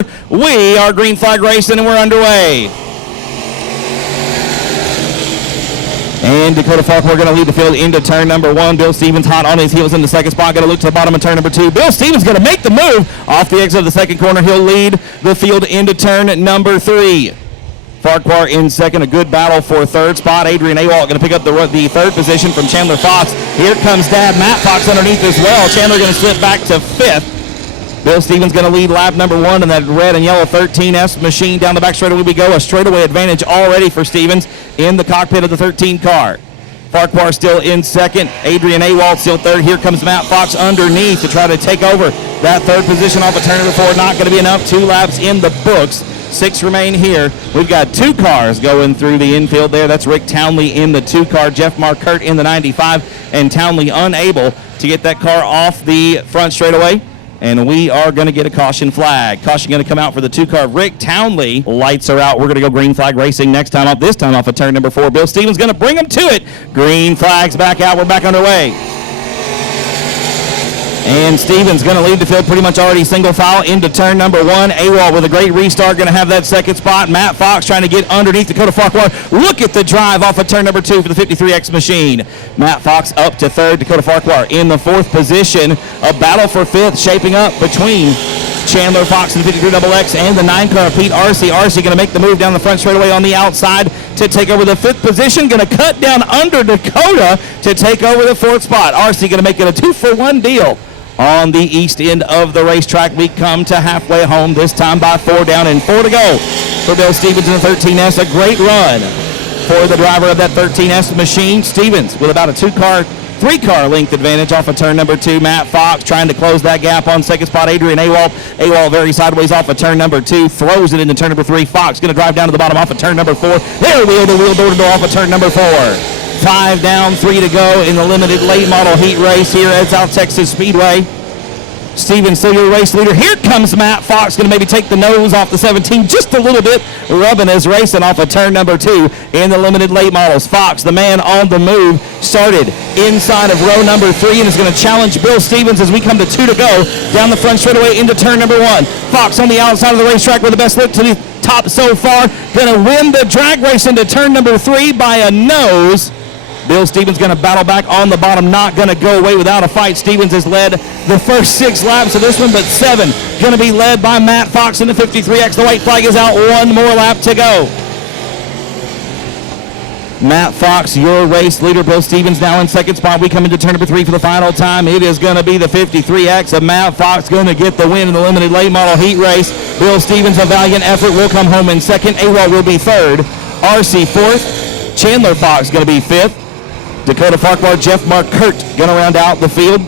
We are green flag racing and we're underway. And Dakota Farquhar going to lead the field into turn number 1. Bill Stevens hot on his heels in the second spot. Going to look to the bottom of turn number 2. Bill Stevens going to make the move off the exit of the second corner. He'll lead the field into turn number 3. Farquhar in second. A good battle for third spot. Adrian Awalt going to pick up the third position from Chandler Fox. Here comes Dad Matt Fox underneath as well. Chandler going to slip back to 5th. Bill Stevens going to lead lap number 1 in that red and yellow 13S machine. Down the back straightaway we go. A straightaway advantage already for Stevens in the cockpit of the 13 car. Farquhar still in second. Adrian Awalt still third. Here comes Matt Fox underneath to try to take over that third position off of turn number 4. Not going to be enough. 2 laps in the books. 6 remain here. We've got 2 cars going through the infield there. That's Rick Townley in the 2 car. Jeff Markert in the 95. And Townley unable to get that car off the front straightaway. And we are going to get a caution flag. Caution going to come out for the 2 car. Rick Townley. Lights are out. We're going to go green flag racing next time off. This time off of turn number 4. Bill Stevens going to bring him to it. Green flag's back out. We're back underway. And Stevens going to lead the field pretty much already single file into turn number 1. Awalt with a great restart going to have that second spot. Matt Fox trying to get underneath Dakota Farquhar. Look at the drive off of turn number 2 for the 53X machine. Matt Fox up to 3rd. Dakota Farquhar in the 4th position. A battle for 5th shaping up between Chandler Fox and the 53XX and the 9 car Pete Arce. Arce going to make the move down the front straightaway on the outside to take over the 5th position. Going to cut down under Dakota to take over the 4th spot. Arce going to make it a 2-for-1 deal. On the east end of the racetrack, we come to halfway home, this time by 4 down and 4 to go for Bill Stevens in the 13S. A great run for the driver of that 13S machine. Stevens with about a 3-car length advantage off of turn number 2. Matt Fox trying to close that gap on second spot. Adrian Awalt. Awalt very sideways off of turn number 2. Throws it into turn number 3. Fox going to drive down to the bottom off of turn number 4. There, wheel to wheel, door to door off of turn number 4. 5 down, 3 to go in the limited late model heat race here at South Texas Speedway. Stevens still your race leader. Here comes Matt Fox, going to maybe take the nose off the 17 just a little bit, rubbing his racing off of turn number 2 in the limited late models. Fox, the man on the move, started inside of row number 3 and is going to challenge Bill Stevens as we come to 2 to go down the front straightaway into turn number 1. Fox on the outside of the racetrack with the best look to the top so far, going to win the drag race into turn number 3 by a nose. Bill Stevens going to battle back on the bottom, not going to go away without a fight. Stevens has led the first 6 laps of this one, but 7 going to be led by Matt Fox in the 53X. The white flag is out, 1 more lap to go. Matt Fox, your race leader. Bill Stevens now in second spot. We come into turn number 3 for the final time. It is going to be the 53X of Matt Fox going to get the win in the limited late model heat race. Bill Stevens, a valiant effort, will come home in second. Awalt will be 3rd. RC 4th. Chandler Fox going to be 5th. Dakota Farquhar, Jeff Markert going to round out the field.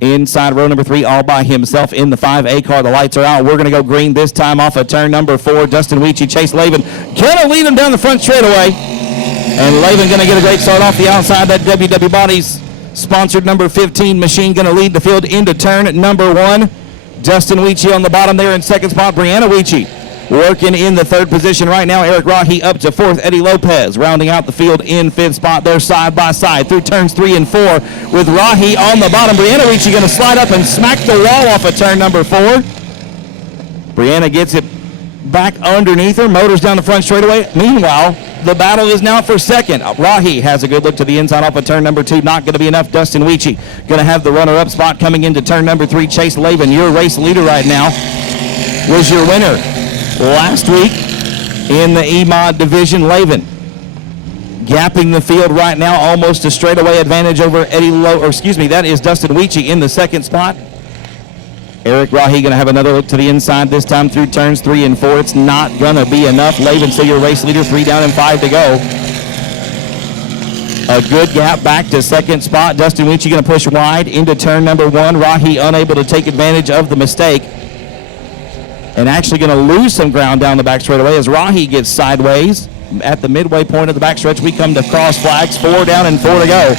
Inside row number 3 all by himself in the 5A car. The lights are out. We're going to go green this time off of turn number 4. Dustin Weechie, Chase Lavin going to lead him down the front straightaway. And Lavin going to get a great start off the outside. That WW Bodies sponsored number 15 machine going to lead the field into turn number 1. Dustin Weechie on the bottom there in second spot. Brianna Weechie working in the 3rd position right now. Eric Rahi up to 4th. Eddie Lopez rounding out the field in 5th spot. They're side by side through turns 3 and 4 with Rahi on the bottom. Brianna Weechie going to slide up and smack the wall off of turn number 4. Brianna gets it back underneath her. Motors down the front straightaway. Meanwhile, the battle is now for second. Rahi has a good look to the inside off of turn number 2. Not going to be enough. Dustin Weechie going to have the runner-up spot coming into turn number 3. Chase Lavin, your race leader right now, was your winner last week in the E-Mod division. Lavin gapping the field right now, almost a straightaway advantage over that is Dustin Weechie in the 2nd spot. Eric Rahi going to have another look to the inside this time through turns 3 and 4. It's not going to be enough. Lavin still your race leader, 3 down and 5 to go. A good gap back to 2nd spot. Dustin Weechie going to push wide into turn number 1. Rahi unable to take advantage of the mistake, and actually going to lose some ground down the back straightaway as Rahi gets sideways. At the midway point of the backstretch, we come to cross flags. 4 down and 4 to go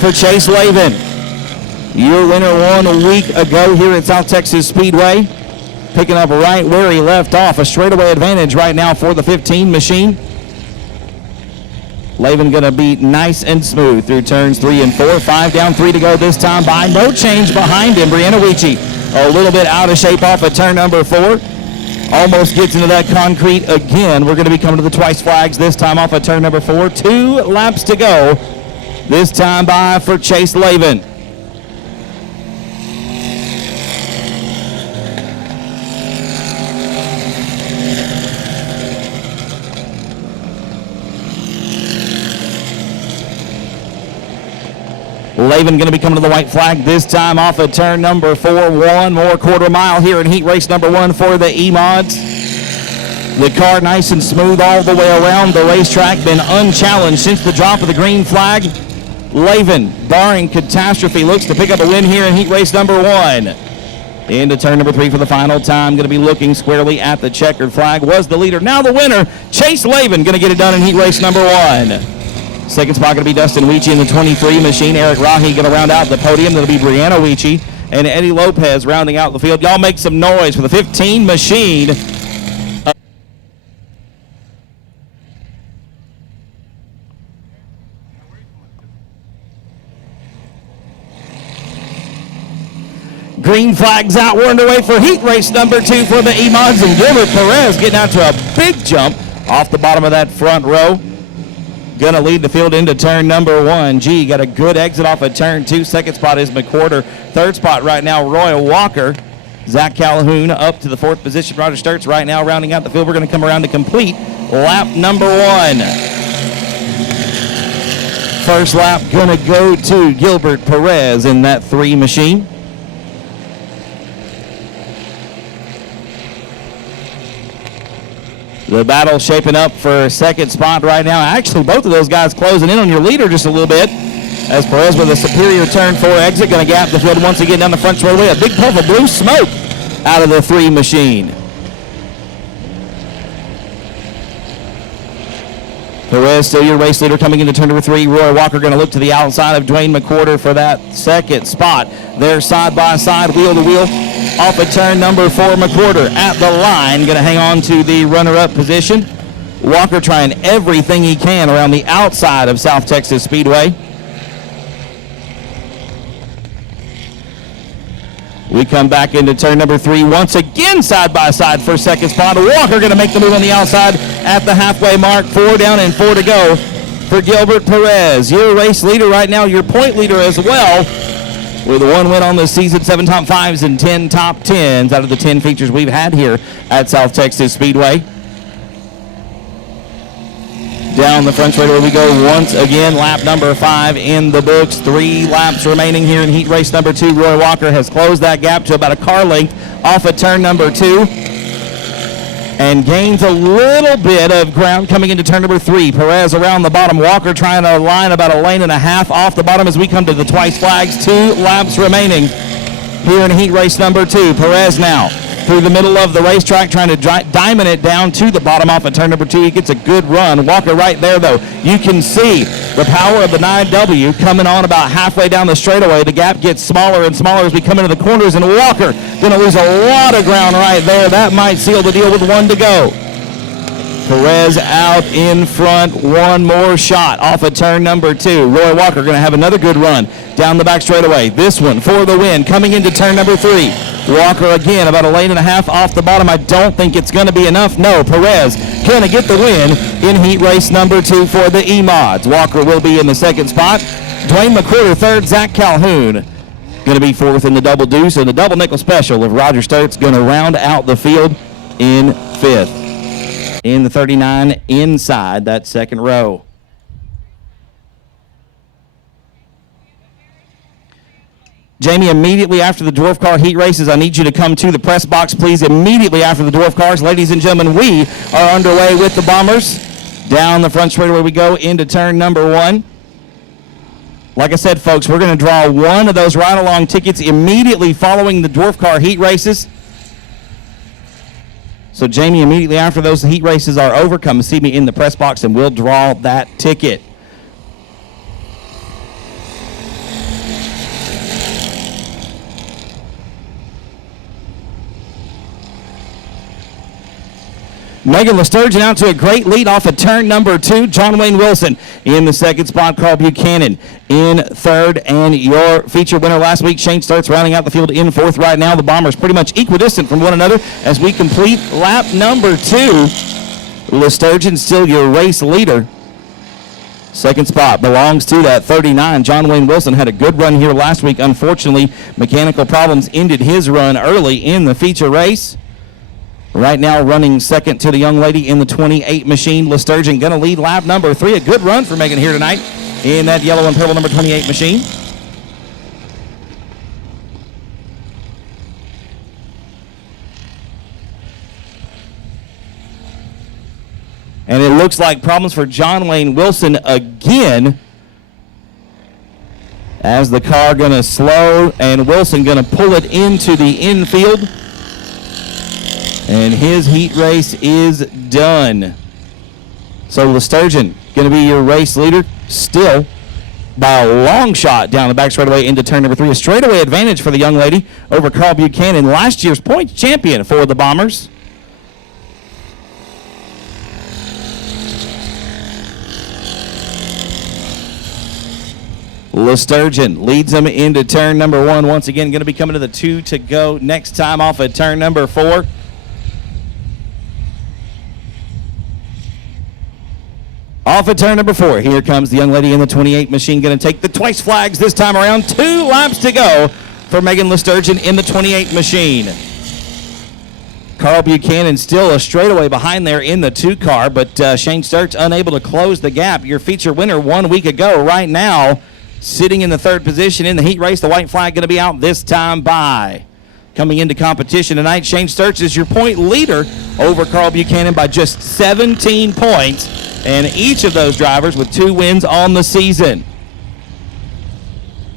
for Chase Lavin. Your winner 1 week ago here at South Texas Speedway. Picking up right where he left off. A straightaway advantage right now for the 15 machine. Lavin going to be nice and smooth through turns 3 and 4. 5 down, 3 to go this time by. No change behind him. Brianna Weechie A little bit out of shape off of turn number 4. Almost gets into that concrete again. We're going to be coming to the twice flags, this time off of turn number 4. 2 laps to go. This time by for Chase Lavin. Lavin going to be coming to the white flag, this time off of turn number 4. 1 more quarter mile here in heat race number 1 for the E-Mods. The car nice and smooth all the way around the racetrack, been unchallenged since the drop of the green flag. Lavin, barring catastrophe, looks to pick up a win here in heat race number 1. Into turn number 3 for the final time. Going to be looking squarely at the checkered flag. Was the leader, now the winner. Chase Lavin going to get it done in heat race number 1. Second spot going to be Dustin Weechie in the 23 machine. Eric Rahi going to round out the podium. That'll be Brianna Weechie and Eddie Lopez rounding out the field. Y'all make some noise for the 15 machine. Green flags out. We're underway for heat race number 2 for the E-Mods, and Gilbert Perez getting out to a big jump off the bottom of that front row. Going to lead the field into turn number 1. G got a good exit off of turn 2. Second spot is McWhorter. Third spot right now, Roy Walker. Zach Calhoun up to the 4th position. Roger Sturts right now rounding out the field. We're going to come around to complete lap number 1. First lap going to go to Gilbert Perez in that 3 machine. The battle shaping up for second spot right now. Actually, both of those guys closing in on your leader just a little bit. As Perez with a superior turn 4 exit, going to gap the field once again down the front straightaway. A big puff of blue smoke out of the 3 machine. Perez still your race leader coming into turn number 3. Roy Walker going to look to the outside of Dwayne McWhorter for that second spot. They're side by side, wheel to wheel. Off of turn number 4, McWhorter at the line, going to hang on to the runner-up position. Walker trying everything he can around the outside of South Texas Speedway. We come back into turn number 3, once again side by side for second spot. Walker going to make the move on the outside at the halfway mark. 4 down and 4 to go for Gilbert Perez. Your race leader right now, your point leader as well, with 1 win on the season, 7 top 5s and 10 top 10s out of the 10 features we've had here at South Texas Speedway. Down the front straightaway we go once again. Lap number 5 in the books. 3 laps remaining here in heat race number 2. Roy Walker has closed that gap to about a car length off of turn number 2. And gains a little bit of ground coming into turn number 3. Perez around the bottom. Walker trying to line about a lane and a half off the bottom as we come to the twice flags. 2 laps remaining here in heat race number 2. Perez now through the middle of the racetrack trying to diamond it down to the bottom off of turn number 2. He gets a good run. Walker right there, though. You can see the power of the 9W coming on about halfway down the straightaway. The gap gets smaller and smaller as we come into the corners, and Walker going to lose a lot of ground right there. That might seal the deal with 1 to go. Perez out in front. 1 more shot off of turn number 2. Roy Walker going to have another good run down the back straightaway. This one for the win coming into turn number 3. Walker again about a lane and a half off the bottom. I don't think it's going to be enough. No, Perez going to get the win in heat race number 2 for the E-Mods. Walker will be in the second spot. Dwayne McWhorter third. Zach Calhoun going to be 4th in the double deuce, and the double nickel special of Roger Sturts going to round out the field in 5th. In the 39 inside that second row. Jamie, immediately after the dwarf car heat races, I need you to come to the press box, please, immediately after the dwarf cars. Ladies and gentlemen, we are underway with the Bombers. Down the front straightaway we go into turn number 1. Like I said, folks, we're going to draw one of those ride-along tickets immediately following the dwarf car heat races. So, Jamie, immediately after those heat races are over, come see me in the press box and we'll draw that ticket. Megan Lesturgeon out to a great lead off of turn number 2. John Wayne Wilson in the second spot. Carl Buchanan in third. And your feature winner last week, Shane Sturts, rounding out the field in fourth right now. The Bombers pretty much equidistant from one another as we complete lap number 2. Lesturgeon still your race leader. Second spot belongs to that 39. John Wayne Wilson had a good run here last week. Unfortunately, mechanical problems ended his run early in the feature race. Right now running second to the young lady in the 28 machine. Lesturgeon going to lead lap number 3. A good run for Megan here tonight in that yellow and purple number 28 machine. And it looks like problems for John Wayne Wilson again, as the car going to slow and Wilson going to pull it into the infield. And his heat race is done. So Lesturgeon going to be your race leader still by a long shot down the back straightaway into turn number 3. A straightaway advantage for the young lady over Carl Buchanan, last year's points champion for the Bombers. Lesturgeon leads them into turn number 1. Once again, going to be coming to the 2 to go next time off at turn number 4. Off at turn number 4, here comes the young lady in the 28 machine, going to take the twice flags this time around. 2 laps to go for Megan Lesturgeon in the 28 machine. Carl Buchanan still a straightaway behind there in the 2 car, but Shane Sturts unable to close the gap. Your feature winner 1 week ago right now, sitting in the 3rd position in the heat race. The white flag going to be out this time by. Coming into competition tonight, Shane Sturts is your point leader over Carl Buchanan by just 17 points. And each of those drivers with 2 wins on the season.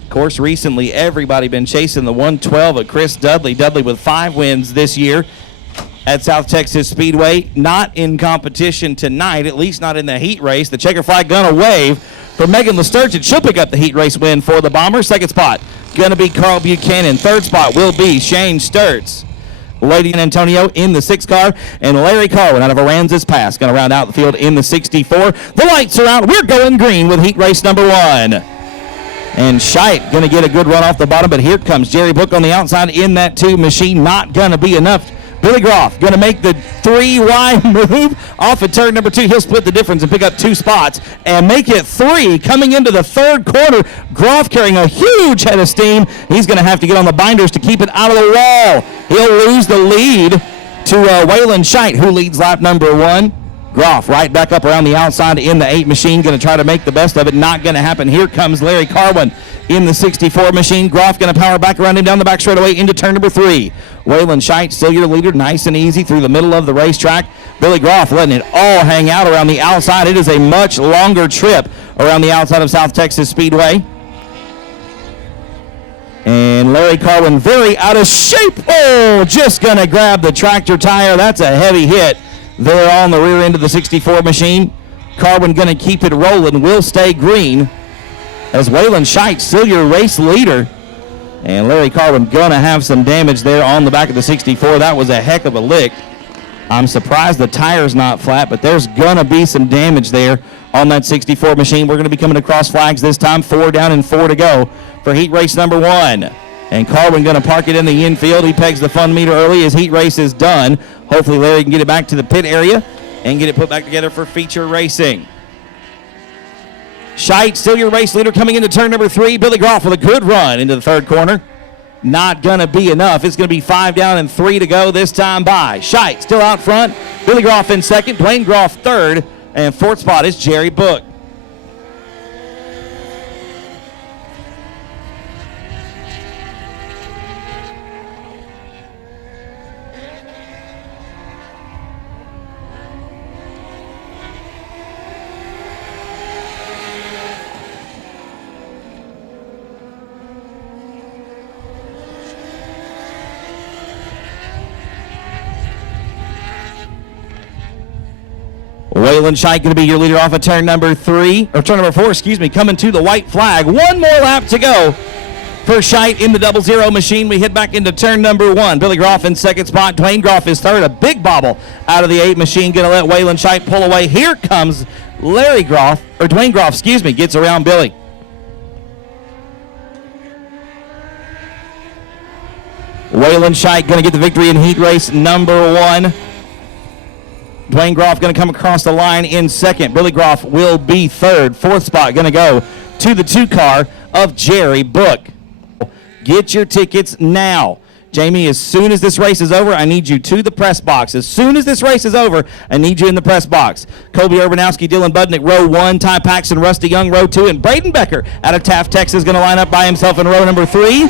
Of course, recently everybody been chasing the 112 of Chris Dudley. Dudley with 5 wins this year at South Texas Speedway. Not in competition tonight, at least not in the heat race. The checker flag gonna wave for Megan Lesturgeon. She'll pick up the heat race win for the Bombers. Second spot gonna be Carl Buchanan. Third spot will be Shane Sturts. Lady and Antonio in the 6 car, and Larry Carwin out of Aransas Pass going to round out the field in the 64. The lights are out. We're going green with heat race number 1. And Scheidt going to get a good run off the bottom, but here comes Jerry Book on the outside in that 2 machine. Not going to be enough. Billy Groff going to make the 3-wide move off of turn number 2. He'll split the difference and pick up 2 spots and make it 3 coming into the 3rd corner. Groff carrying a huge head of steam. He's going to have to get on the binders to keep it out of the wall. He'll lose the lead to Waylon Scheidt, who leads lap number 1. Groff right back up around the outside in the 8 machine, going to try to make the best of it. Not going to happen. Here comes Larry Carwin in the 64 machine. Groff going to power back around him down the back straightaway into turn number 3. Waylon Scheidt still your leader, nice and easy through the middle of the racetrack. Billy Groff letting it all hang out around the outside. It is a much longer trip around the outside of South Texas Speedway. And Larry Carwin very out of shape. Oh, just going to grab the tractor tire. That's a heavy hit there on the rear end of the 64 machine. Carwin going to keep it rolling. Will stay green as Waylon Scheidt still your race leader. And Larry Carwin going to have some damage there on the back of the 64. That was a heck of a lick. I'm surprised the tire's not flat, but there's going to be some damage there on that 64 machine. We're going to be coming across flags this time. 4 down and 4 to go for heat race number 1. And Carwin going to park it in the infield. He pegs the fun meter early. His heat race is done. Hopefully Larry can get it back to the pit area and get it put back together for feature racing. Scheidt still your race leader coming into turn number 3. Billy Groff with a good run into the 3rd corner. Not going to be enough. It's going to be 5 down and 3 to go this time by. Scheidt still out front. Billy Groff in 2nd. Dwayne Groff 3rd. And 4th spot is Jerry Book. Waylon Scheidt going to be your leader off of turn number 4, coming to the white flag. 1 more lap to go for Scheidt in the 00 machine. We head back into turn number 1. Billy Groff in second spot. Dwayne Groff is third. A big bobble out of the 8 machine. Going to let Waylon Scheidt pull away. Here comes Larry Groff, or Dwayne Groff, excuse me, gets around Billy. Waylon Scheidt going to get the victory in heat race number 1. Dwayne Groff going to come across the line in second. Billy Groff will be third. Fourth spot going to go to the 2 car of Jerry Book. Get your tickets now. Jamie, as soon as this race is over, I need you to the press box. As soon as this race is over, I need you in the press box. Colby Urbanowski, Dylan Budnick, row 1. Ty Paxton, Rusty Young, row 2. And Braden Becker out of Taft, Texas, going to line up by himself in row number 3.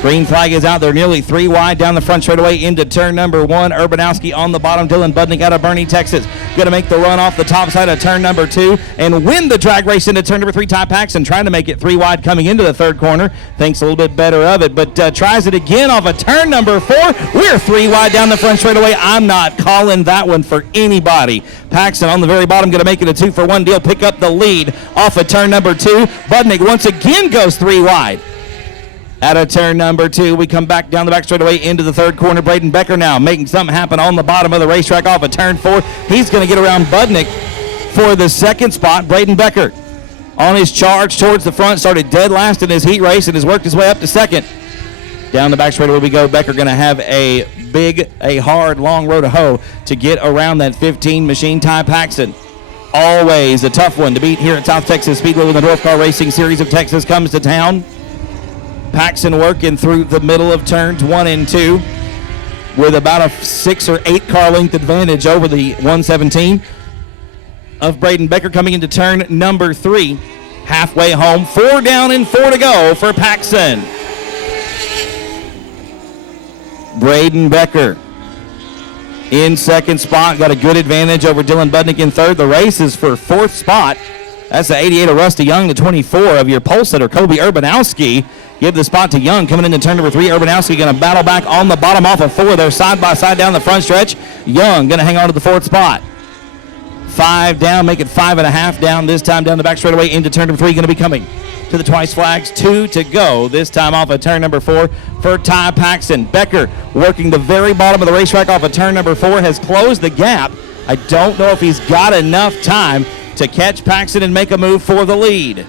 Green flag is out there, nearly 3 wide down the front straightaway into turn number 1. Urbanowski on the bottom. Dylan Budnick out of Bernie, Texas. Going to make the run off the top side of turn number 2 and win the drag race into turn number 3. Ty Paxton trying to make it 3 wide coming into the third corner. Thinks a little bit better of it, but tries it again off of turn number 4. We're 3 wide down the front straightaway. I'm not calling that one for anybody. Paxton on the very bottom going to make it a 2-for-1 deal. Pick up the lead off of turn number 2. Budnick once again goes 3 wide. Out of turn number 2, we come back down the back straightaway into the third corner. Braden Becker now making something happen on the bottom of the racetrack off of turn 4. He's going to get around Budnick for the second spot. Braden Becker on his charge towards the front, started dead last in his heat race and has worked his way up to second. Down the back straightaway we go. Becker going to have a hard, long row to hoe to get around that 15 machine. Ty Paxton, always a tough one to beat here at South Texas Speedway when the Dwarf Car Racing Series of Texas comes to town. Paxton working through the middle of turns 1 and 2 with about a 6 or 8 car length advantage over the 117 of Braden Becker coming into turn number 3. Halfway home, 4 down and 4 to go for Paxton. Braden Becker in second spot, got a good advantage over Dylan Budnick in third. The race is for 4th spot. That's the 88 of Rusty Young, the 24 of your pole setter, Colby Urbanowski. Give the spot to Young coming into turn number 3. Urbanowski going to battle back on the bottom off of 4. They're side by side down the front stretch. Young going to hang on to the 4th spot. 5 down, make it 5.5 down this time down the back straightaway into turn number 3. Going to be coming to the twice flags. 2 to go this time off of turn number 4 for Ty Paxton. Becker working the very bottom of the racetrack off of turn number 4 has closed the gap. I don't know if he's got enough time to catch Paxton and make a move for the lead.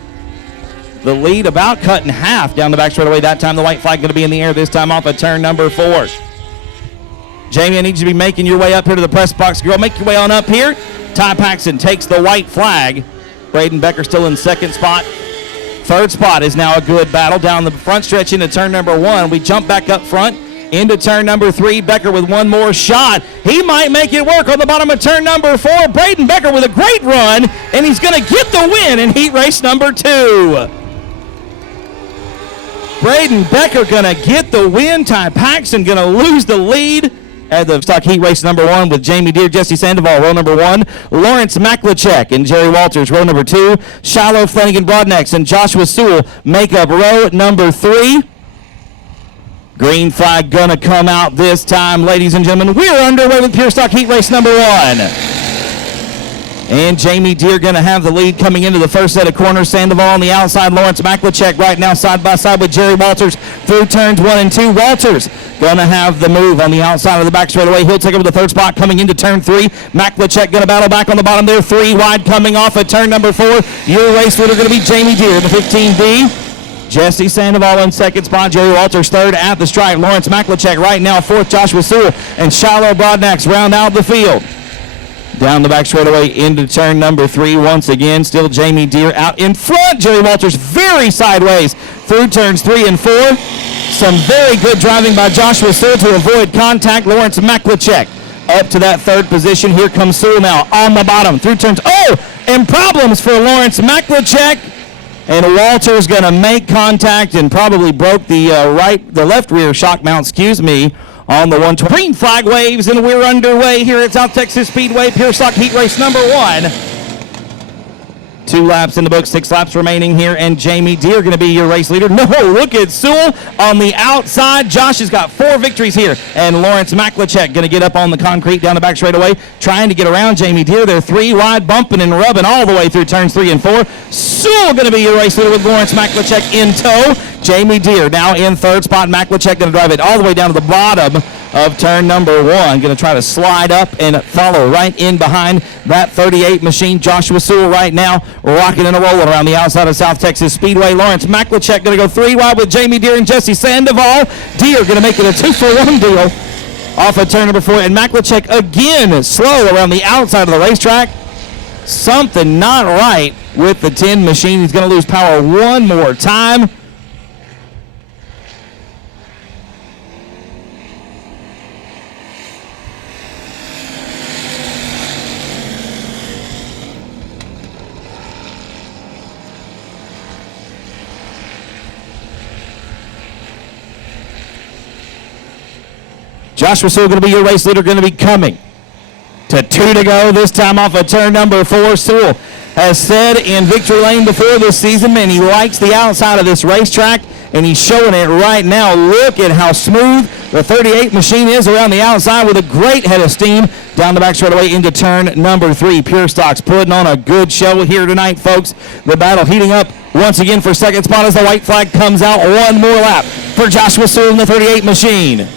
The lead about cut in half down the back straightaway. That time the white flag going to be in the air this time off of turn number 4. Jamie, I need you to be making your way up here to the press box. Girl, make your way on up here. Ty Paxton takes the white flag. Braden Becker still in second spot. Third spot is now a good battle down the front stretch into turn number 1. We jump back up front into turn number 3. Becker with one more shot. He might make it work on the bottom of turn number 4. Braden Becker with a great run, and he's going to get the win in heat race number 2. Braden Becker going to get the win. Ty Paxton going to lose the lead at the stock heat race number 1 with Jamie Deere, Jesse Sandoval, row number 1. Lawrence Maklachek and Jerry Walters, row number 2. Shiloh Flanagan Broadnecks and Joshua Sewell make up row number 3. Green flag going to come out this time, ladies and gentlemen. We're underway with Pure Stock heat race number 1. And Jamie Deere going to have the lead coming into the first set of corners. Sandoval on the outside. Lawrence Maklachek right now side by side with Jerry Walters through turns 1 and 2. Walters going to have the move on the outside of the back straightaway. He'll take over the third spot coming into turn 3. Maklachek going to battle back on the bottom there. 3 wide coming off at turn number 4. Your race leader going to be Jamie Deere, the 15B. Jesse Sandoval in second spot. Jerry Walters third at the stripe. Lawrence Maklachek right now fourth. Joshua Sewell and Shiloh Broadnecks round out the field. Down the back straightaway into turn number 3 once again. Still Jamie Deere out in front. Jerry Walters very sideways through turns 3 and 4. Some very good driving by Joshua Sewell to avoid contact. Lawrence Maklachek up to that third position. Here comes Sewell now on the bottom through turns. Oh, and problems for Lawrence Maklachek. And Walters going to make contact and probably broke the left rear shock mount, on the 120. Green flag waves, and we're underway here at South Texas Speedway, Pure Stock Heat Race number 1. 2 laps in the book, 6 laps remaining here, and Jamie Deere going to be your race leader. No, look at Sewell on the outside. Josh has got 4 victories here, and Lawrence Maklachek going to get up on the concrete down the back straightaway, trying to get around Jamie Deere. They're 3 wide, bumping and rubbing all the way through turns 3 and 4. Sewell going to be your race leader with Lawrence Maklachek in tow. Jamie Deere now in 3rd spot. Maklachek going to drive it all the way down to the bottom of turn number 1. Going to try to slide up and follow right in behind that 38 machine. Joshua Sewell right now rocking and rolling around the outside of South Texas Speedway. Lawrence Maklachek going to go 3 wide with Jamie Deere and Jesse Sandoval. Deere going to make it a 2-for-1 deal off of turn number 4. And Maklachek again slow around the outside of the racetrack. Something not right with the 10 machine. He's going to lose power one more time. Joshua Sewell going to be your race leader, going to be coming to 2 to go, this time off of turn number 4. Sewell has said in victory lane before this season, man, he likes the outside of this racetrack, and he's showing it right now. Look at how smooth the 38 machine is around the outside with a great head of steam down the back straightaway into turn number 3. Pure Stock's putting on a good show here tonight, folks. The battle heating up once again for second spot as the white flag comes out. One more lap for Joshua Sewell in the 38 machine.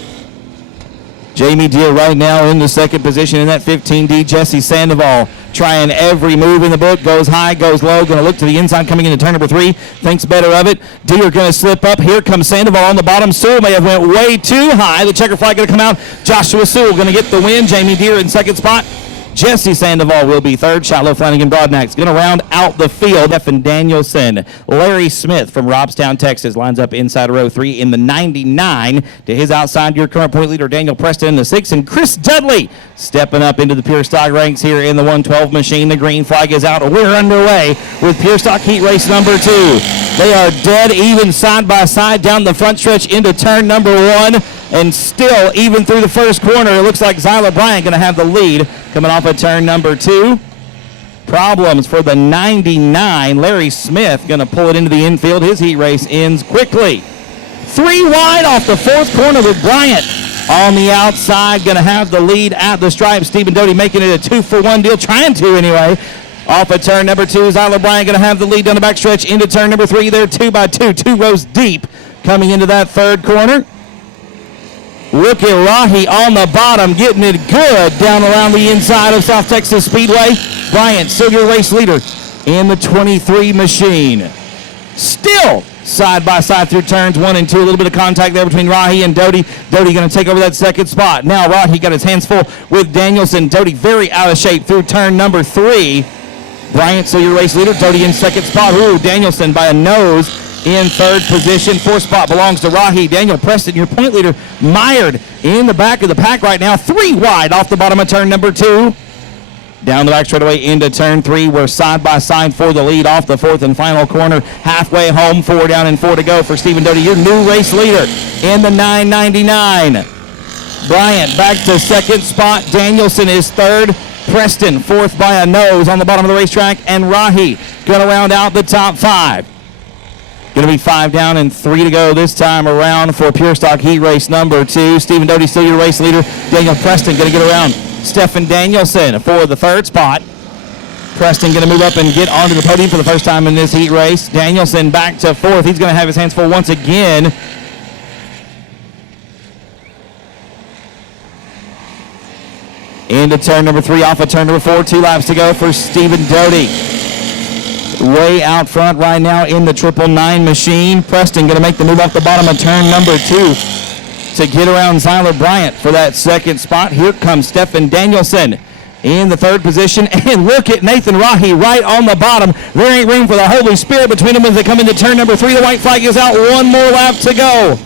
Jamie Deere right now in the second position in that 15D. Jesse Sandoval trying every move in the book. Goes high, goes low. Going to look to the inside coming into turn number 3. Thinks better of it. Deere going to slip up. Here comes Sandoval on the bottom. Sewell may have went way too high. The checker flag going to come out. Joshua Sewell going to get the win. Jamie Deere in second spot. Jesse Sandoval will be 3rd. Shiloh Flanagan Broadnax going to round out the field. Stephen Danielson. Larry Smith from Robstown, Texas lines up inside row 3 in the 99. To his outside, your current point leader, Daniel Preston in the 6. And Chris Dudley stepping up into the Pure Stock ranks here in the 112 machine. The green flag is out. We're underway with Pure Stock heat race number 2. They are dead even side by side down the front stretch into turn number 1. And still, even through the first corner, it looks like Zyla Bryant going to have the lead coming off of turn number 2. Problems for the 99. Larry Smith going to pull it into the infield. His heat race ends quickly. 3 wide off the 4th corner with Bryant on the outside. Going to have the lead at the stripe. Stephen Doty making it a 2-for-1 deal. Trying to anyway. Off of turn number 2, Zyla Bryant going to have the lead down the backstretch into turn number 3. They're 2 by 2, 2 rows deep coming into that 3rd corner. Look at Rahi on the bottom, getting it good down around the inside of South Texas Speedway. Bryant, still your race leader in the 23 machine. Still side by side through turns 1 and 2. A little bit of contact there between Rahi and Doty. Doty going to take over that second spot. Now Rahi got his hands full with Danielson. Doty very out of shape through turn number 3. Bryant, still your race leader. Doty in second spot. Ooh, Danielson by a nose in 3rd position. 4th spot belongs to Rahi. Daniel Preston, your point leader, mired in the back of the pack right now. 3 wide off the bottom of turn number 2. Down the back straightaway into turn 3. We're side by side for the lead off the 4th and final corner. Halfway home, 4 down and 4 to go for Stephen Doty, your new race leader in the 999. Bryant back to second spot. Danielson is 3rd. Preston 4th by a nose on the bottom of the racetrack. And Rahi going to round out the top 5. Going to be 5 down and 3 to go this time around for Pure Stock heat race number 2. Stephen Doty still your race leader. Daniel Preston going to get around Stephen Danielson for the 3rd spot. Preston going to move up and get onto the podium for the first time in this heat race. Danielson back to 4th. He's going to have his hands full once again. Into turn number 3 off of turn number 4. 2 laps to go for Stephen Doty. Way out front right now in the 999 machine. Preston going to make the move off the bottom of turn number 2 to get around Zyla Bryant for that second spot. Here comes Stephen Danielson in the 3rd position. And look at Nathan Rahi right on the bottom. There ain't room for the Holy Spirit between them as they come into turn number 3. The white flag is out. 1 more lap to go.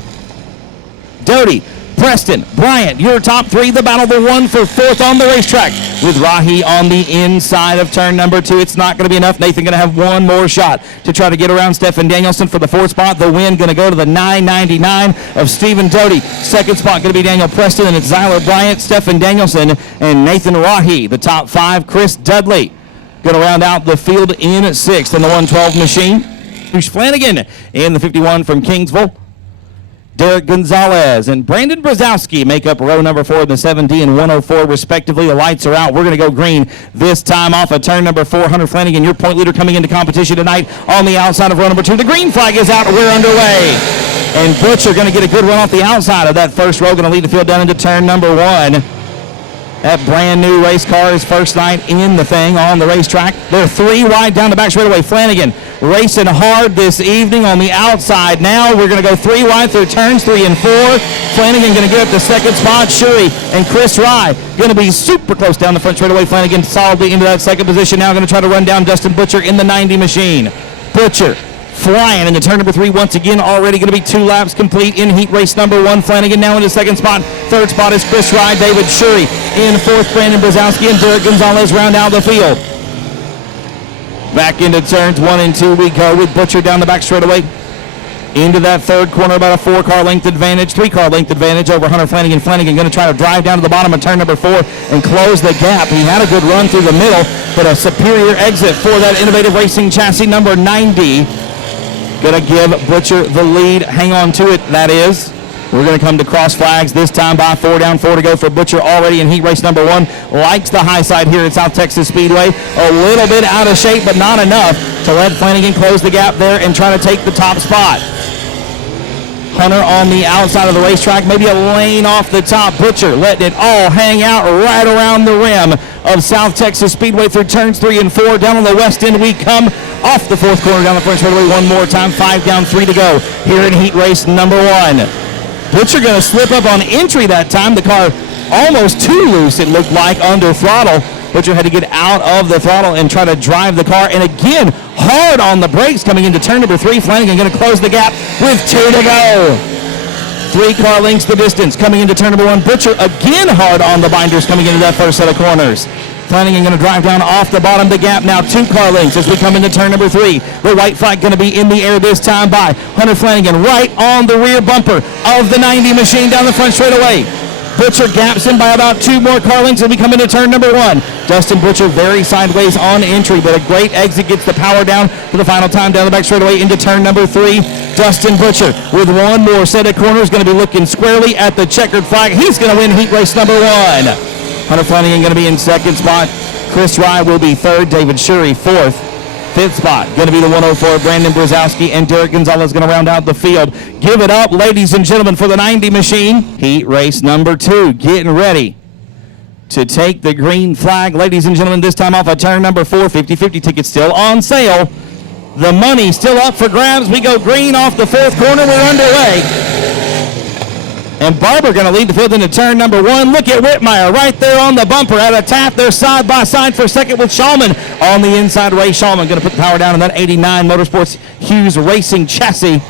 Doty, Preston, Bryant, your top 3. The battle for 1 for 4th on the racetrack with Rahi on the inside of turn number 2. It's not going to be enough. Nathan going to have 1 more shot to try to get around Stephen Danielson for the 4th spot. The win going to go to the 999 of Stephen Doty. 2nd spot going to be Daniel Preston, and it's Zyla Bryant, Stephen Danielson, and Nathan Rahi. The top 5, Chris Dudley. going to round out the field in 6th in the 112 machine. Bruce Flanagan in the 51 from Kingsville. Derek Gonzalez and Brandon Brzezowski make up row number 4 in the 7D and 104 respectively. The lights are out. We're going to go green this time off of turn number 4. Hunter Flanagan, your point leader coming into competition tonight on the outside of row number 2. The green flag is out. We're underway. And Butcher going to get a good run off the outside of that first row. Going to lead the field down into turn number 1. That brand new race car is first night in the thing on the racetrack. They're 3 wide down the back straightaway. Flanagan racing hard this evening on the outside. Now we're going to go 3 wide through turns 3 and 4. Flanagan going to get up the second spot. Shuri and Chris Rye going to be super close down the front straightaway. Flanagan solidly into that second position. Now going to try to run down Dustin Butcher in the 90 machine. Butcher flying into turn number 3 once again. Already going to be 2 laps complete in heat race number 1. Flanagan now in the second spot. Third spot is Chris Rye. David Shuri in 4th. Brandon Brzezowski and Derek Gonzalez round out the field. Back into turns 1 and 2 we go with Butcher down the back straightaway. Into that third corner, about a 4-car length advantage, 3-car length advantage over Hunter Flanagan. Flanagan going to try to drive down to the bottom of turn number 4 and close the gap. He had a good run through the middle, but a superior exit for that innovative racing chassis number 90. Going to give Butcher the lead. Hang on to it, that is. We're going to come to cross flags this time by 4 down, 4 to go for Butcher already in heat race number 1. Likes the high side here at South Texas Speedway. A little bit out of shape, but not enough to let Flanagan close the gap there and try to take the top spot. Hunter on the outside of the racetrack, maybe a lane off the top. Butcher letting it all hang out right around the rim of South Texas Speedway through turns 3 and 4. Down on the west end we come off the 4th corner down the front straightaway one more time. 5 down, 3 to go here in heat race number 1. Butcher going to slip up on entry that time. The car almost too loose, it looked like, under throttle. Butcher had to get out of the throttle and try to drive the car. And again, hard on the brakes coming into turn number 3. Flanagan going to close the gap with 2 to go. 3-car lengths the distance coming into turn number 1. Butcher again hard on the binders coming into that first set of corners. Flanagan going to drive down off the bottom of the gap now. 2-car lengths as we come into turn number 3. The white flag going to be in the air this time by Hunter Flanagan right on the rear bumper of the 90 machine down the front straightaway. Butcher gaps him by about 2 more car lengths as we come into turn number 1. Dustin Butcher very sideways on entry, but a great exit gets the power down for the final time down the back straightaway into turn number 3. Dustin Butcher with 1 more set of corners going to be looking squarely at the checkered flag. He's going to win heat race number 1. Hunter Flanagan going to be in second spot. Chris Rye will be 3rd. David Shuri 4th. 5th spot going to be the 104. Brandon Brzezowski and Derek Gonzalez going to round out the field. Give it up, ladies and gentlemen, for the 90 machine. Heat race number 2 getting ready to take the green flag. Ladies and gentlemen, this time off of turn number 4. 50-50 tickets still on sale. The money still up for grabs. We go green off the 4th corner. We're underway. And Barber going to lead the field into turn number 1. Look at Whitmire right there on the bumper at a tap. They're side by side for second with Shulman on the inside. Ray Shulman going to put the power down on that 89 Motorsports Hughes Racing chassis.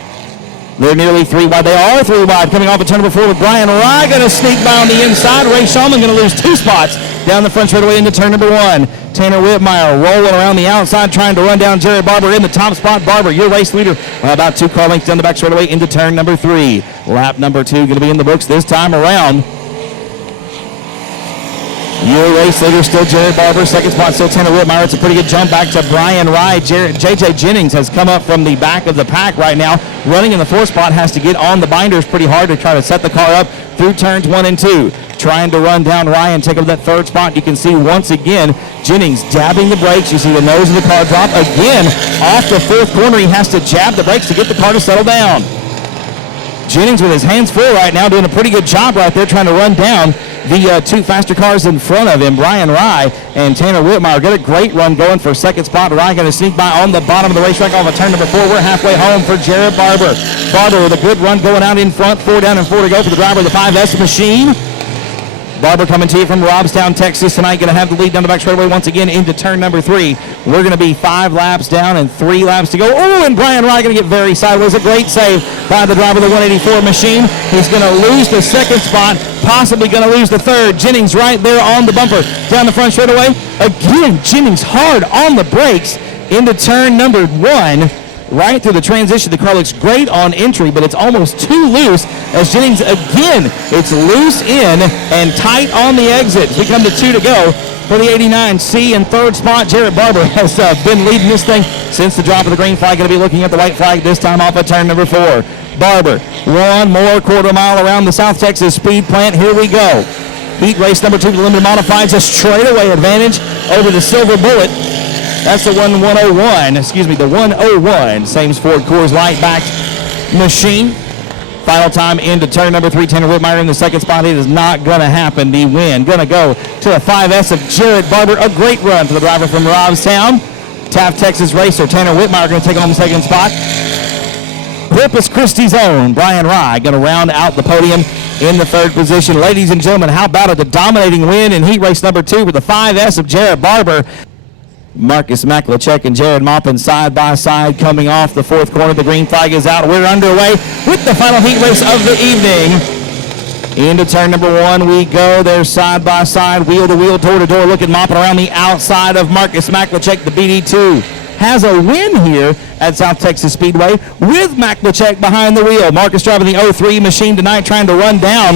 They're nearly 3 wide. They are 3 wide coming off of turn number 4 with Brian Rye going to sneak by on the inside. Ray Shulman going to lose 2 spots down the front straightaway into turn number 1. Tanner Whitmire rolling around the outside trying to run down Jared Barber in the top spot. Barber, your race leader, about 2 car lengths down the back straightaway into turn number 3. Lap number 2 going to be in the books this time around. Your race leader still Jared Barber. Second spot still Tanner Whitmire. It's a pretty good jump back to Brian Rye. J.J. Jennings has come up from the back of the pack right now. Running in the 4th spot, has to get on the binders pretty hard to try to set the car up through turns 1 and 2. Trying to run down Rye and take up that 3rd spot. You can see once again Jennings dabbing the brakes. You see the nose of the car drop. Again, off the 4th corner, he has to jab the brakes to get the car to settle down. Jennings with his hands full right now, doing a pretty good job right there trying to run down the 2 faster cars in front of him. Brian Rye and Tanner Whitmire got a great run going for 2nd spot. Rye going to sneak by on the bottom of the racetrack off of turn number 4. We're halfway home for Jared Barber. Barber with a good run going out in front. 4 down and 4 to go for the driver of the 5S machine. Barber coming to you from Robstown, Texas tonight. Going to have the lead down the back straightaway once again into turn number 3. We're going to be 5 laps down and 3 laps to go. Oh, and Brian Rye going to get very sideways. A great save by the driver of the 184 machine. He's going to lose the 2nd spot, possibly going to lose the 3rd. Jennings right there on the bumper down the front straightaway. Again, Jennings hard on the brakes into turn number 1. Right through the transition. The car looks great on entry, but it's almost too loose as Jennings again, it's loose in and tight on the exit. As we come to 2 to go, For the 89C in third spot, Jared Barber has been leading this thing since the drop of the green flag. Going to be looking at the white flag this time off of turn number 4. Barber, one more quarter mile around the South Texas Speed Plant. Here we go. Heat race number 2 for the limited modifieds, a straightaway advantage over the Silver Bullet. That's the 101, the 101 Sames Ford Coors Light backed machine. Final time into turn number 3, Tanner Whitmire in the second spot. It is not going to happen. The win going to go to the 5S of Jared Barber. A great run for the driver from Robstown. South Texas racer Tanner Whitmire going to take on the second spot. Corpus Christi's own Brian Rye going to round out the podium in the third position. Ladies and gentlemen, how about the dominating win in heat race number 2 with the 5S of Jared Barber. Marcus Maklachek and Jared Maupin side by side coming off the fourth corner. The green flag is out. We're underway with the final heat race of the evening. Into turn number 1 we go. They're side by side, wheel to wheel, door to door. Look at Maupin around the outside of Marcus Maklachek. The BD2 has a win here at South Texas Speedway with Maklachek behind the wheel. Marcus driving the 03 machine tonight, trying to run down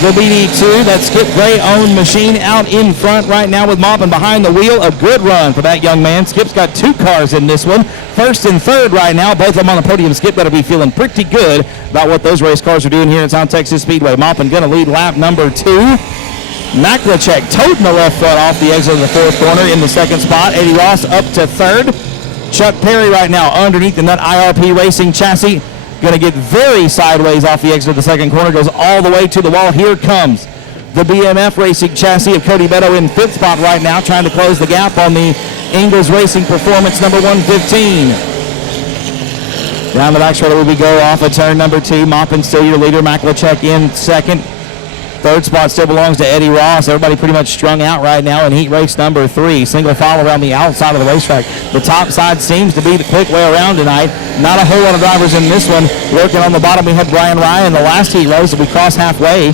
the BD2, that Skip Gray-owned machine, out in front right now with Maupin behind the wheel. A good run for that young man. Skip's got 2 cars in this one. First and third right now, both of them on the podium. Skip better be feeling pretty good about what those race cars are doing here at South Texas Speedway. Maupin going to lead lap number 2. Maklachek toting the left foot off the exit of the fourth corner in the second spot. Eddie Ross up to third. Chuck Perry right now underneath the Nut IRP Racing chassis. Going to get very sideways off the exit of the second corner, goes all the way to the wall. Here comes the BMF Racing chassis of Cody Beto in fifth spot right now, trying to close the gap on the Ingles Racing Performance number 115. Down the back straightaway we go off of turn number 2. Maupin still your leader. Maklachek in second. Third spot still belongs to Eddie Ross. Everybody pretty much strung out right now in heat race number 3. Single file around the outside of the racetrack. The top side seems to be the quick way around tonight. Not a whole lot of drivers in this one. Working on the bottom, we had Brian Ryan in the last heat race. We crossed halfway.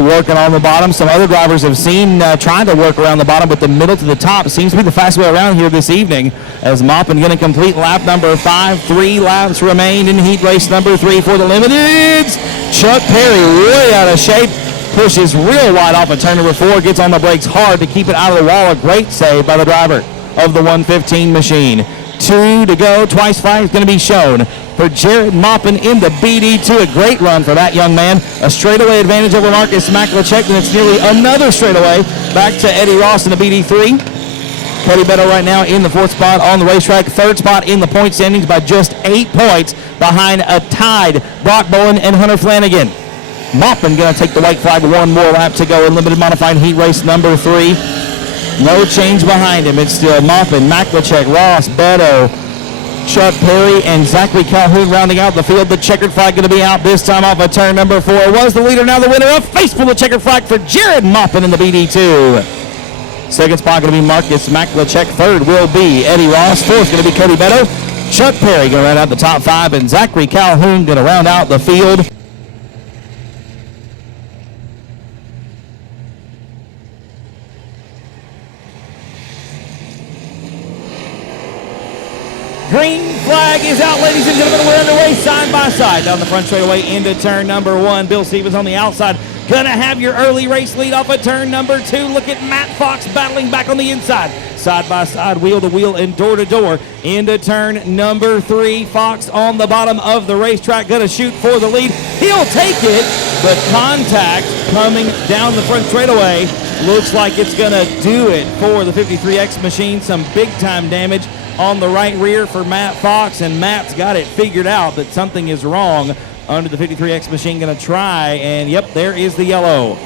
Working on the bottom. Some other drivers have seen trying to work around the bottom, but the middle to the top seems to be the fastest way around here this evening, as Maupin going to complete lap number 5. 3 laps remain in heat race number 3 for the limiteds. Chuck Perry way out of shape. Pushes real wide off of turn number 4, gets on the brakes hard to keep it out of the wall. A great save by the driver of the 115 machine. 2 to go. Twice flag is going to be shown for Jared Maupin in the BD2. A great run for that young man. A straightaway advantage over Marcus Maklachek, and it's nearly another straightaway back to Eddie Ross in the BD3. Cody Beto right now in the 4th spot on the racetrack. 3rd spot in the point standings by just 8 points behind a tied Brock Bowen and Hunter Flanagan. Maupin going to take the white flag. 1 more lap to go in limited modified heat race number 3. No change behind him. It's still Maupin, Maklachek, Ross, Beto, Chuck Perry, and Zachary Calhoun rounding out the field. The checkered flag going to be out this time off of turn number 4. Was the leader, now the winner. A face full of checkered flag for Jared Maupin in the BD2. 2nd spot going to be Marcus Maklachek. 3rd will be Eddie Ross. 4th going to be Cody Beto. Chuck Perry going to round out the top 5, and Zachary Calhoun going to round out the field. Green flag is out, ladies and gentlemen. We're underway side by side down the front straightaway into turn number 1. Bill Stevens on the outside. Gonna have your early race lead off of turn number 2. Look at Matt Fox battling back on the inside. Side by side, wheel to wheel, and door to door into turn number 3. Fox on the bottom of the racetrack, gonna shoot for the lead. He'll take it, but contact coming down the front straightaway. Looks like it's gonna do it for the 53X machine. Some big time damage on the right rear for Matt Fox, and Matt's got it figured out that something is wrong under the 53X machine. Going to try, and yep, there is the yellow.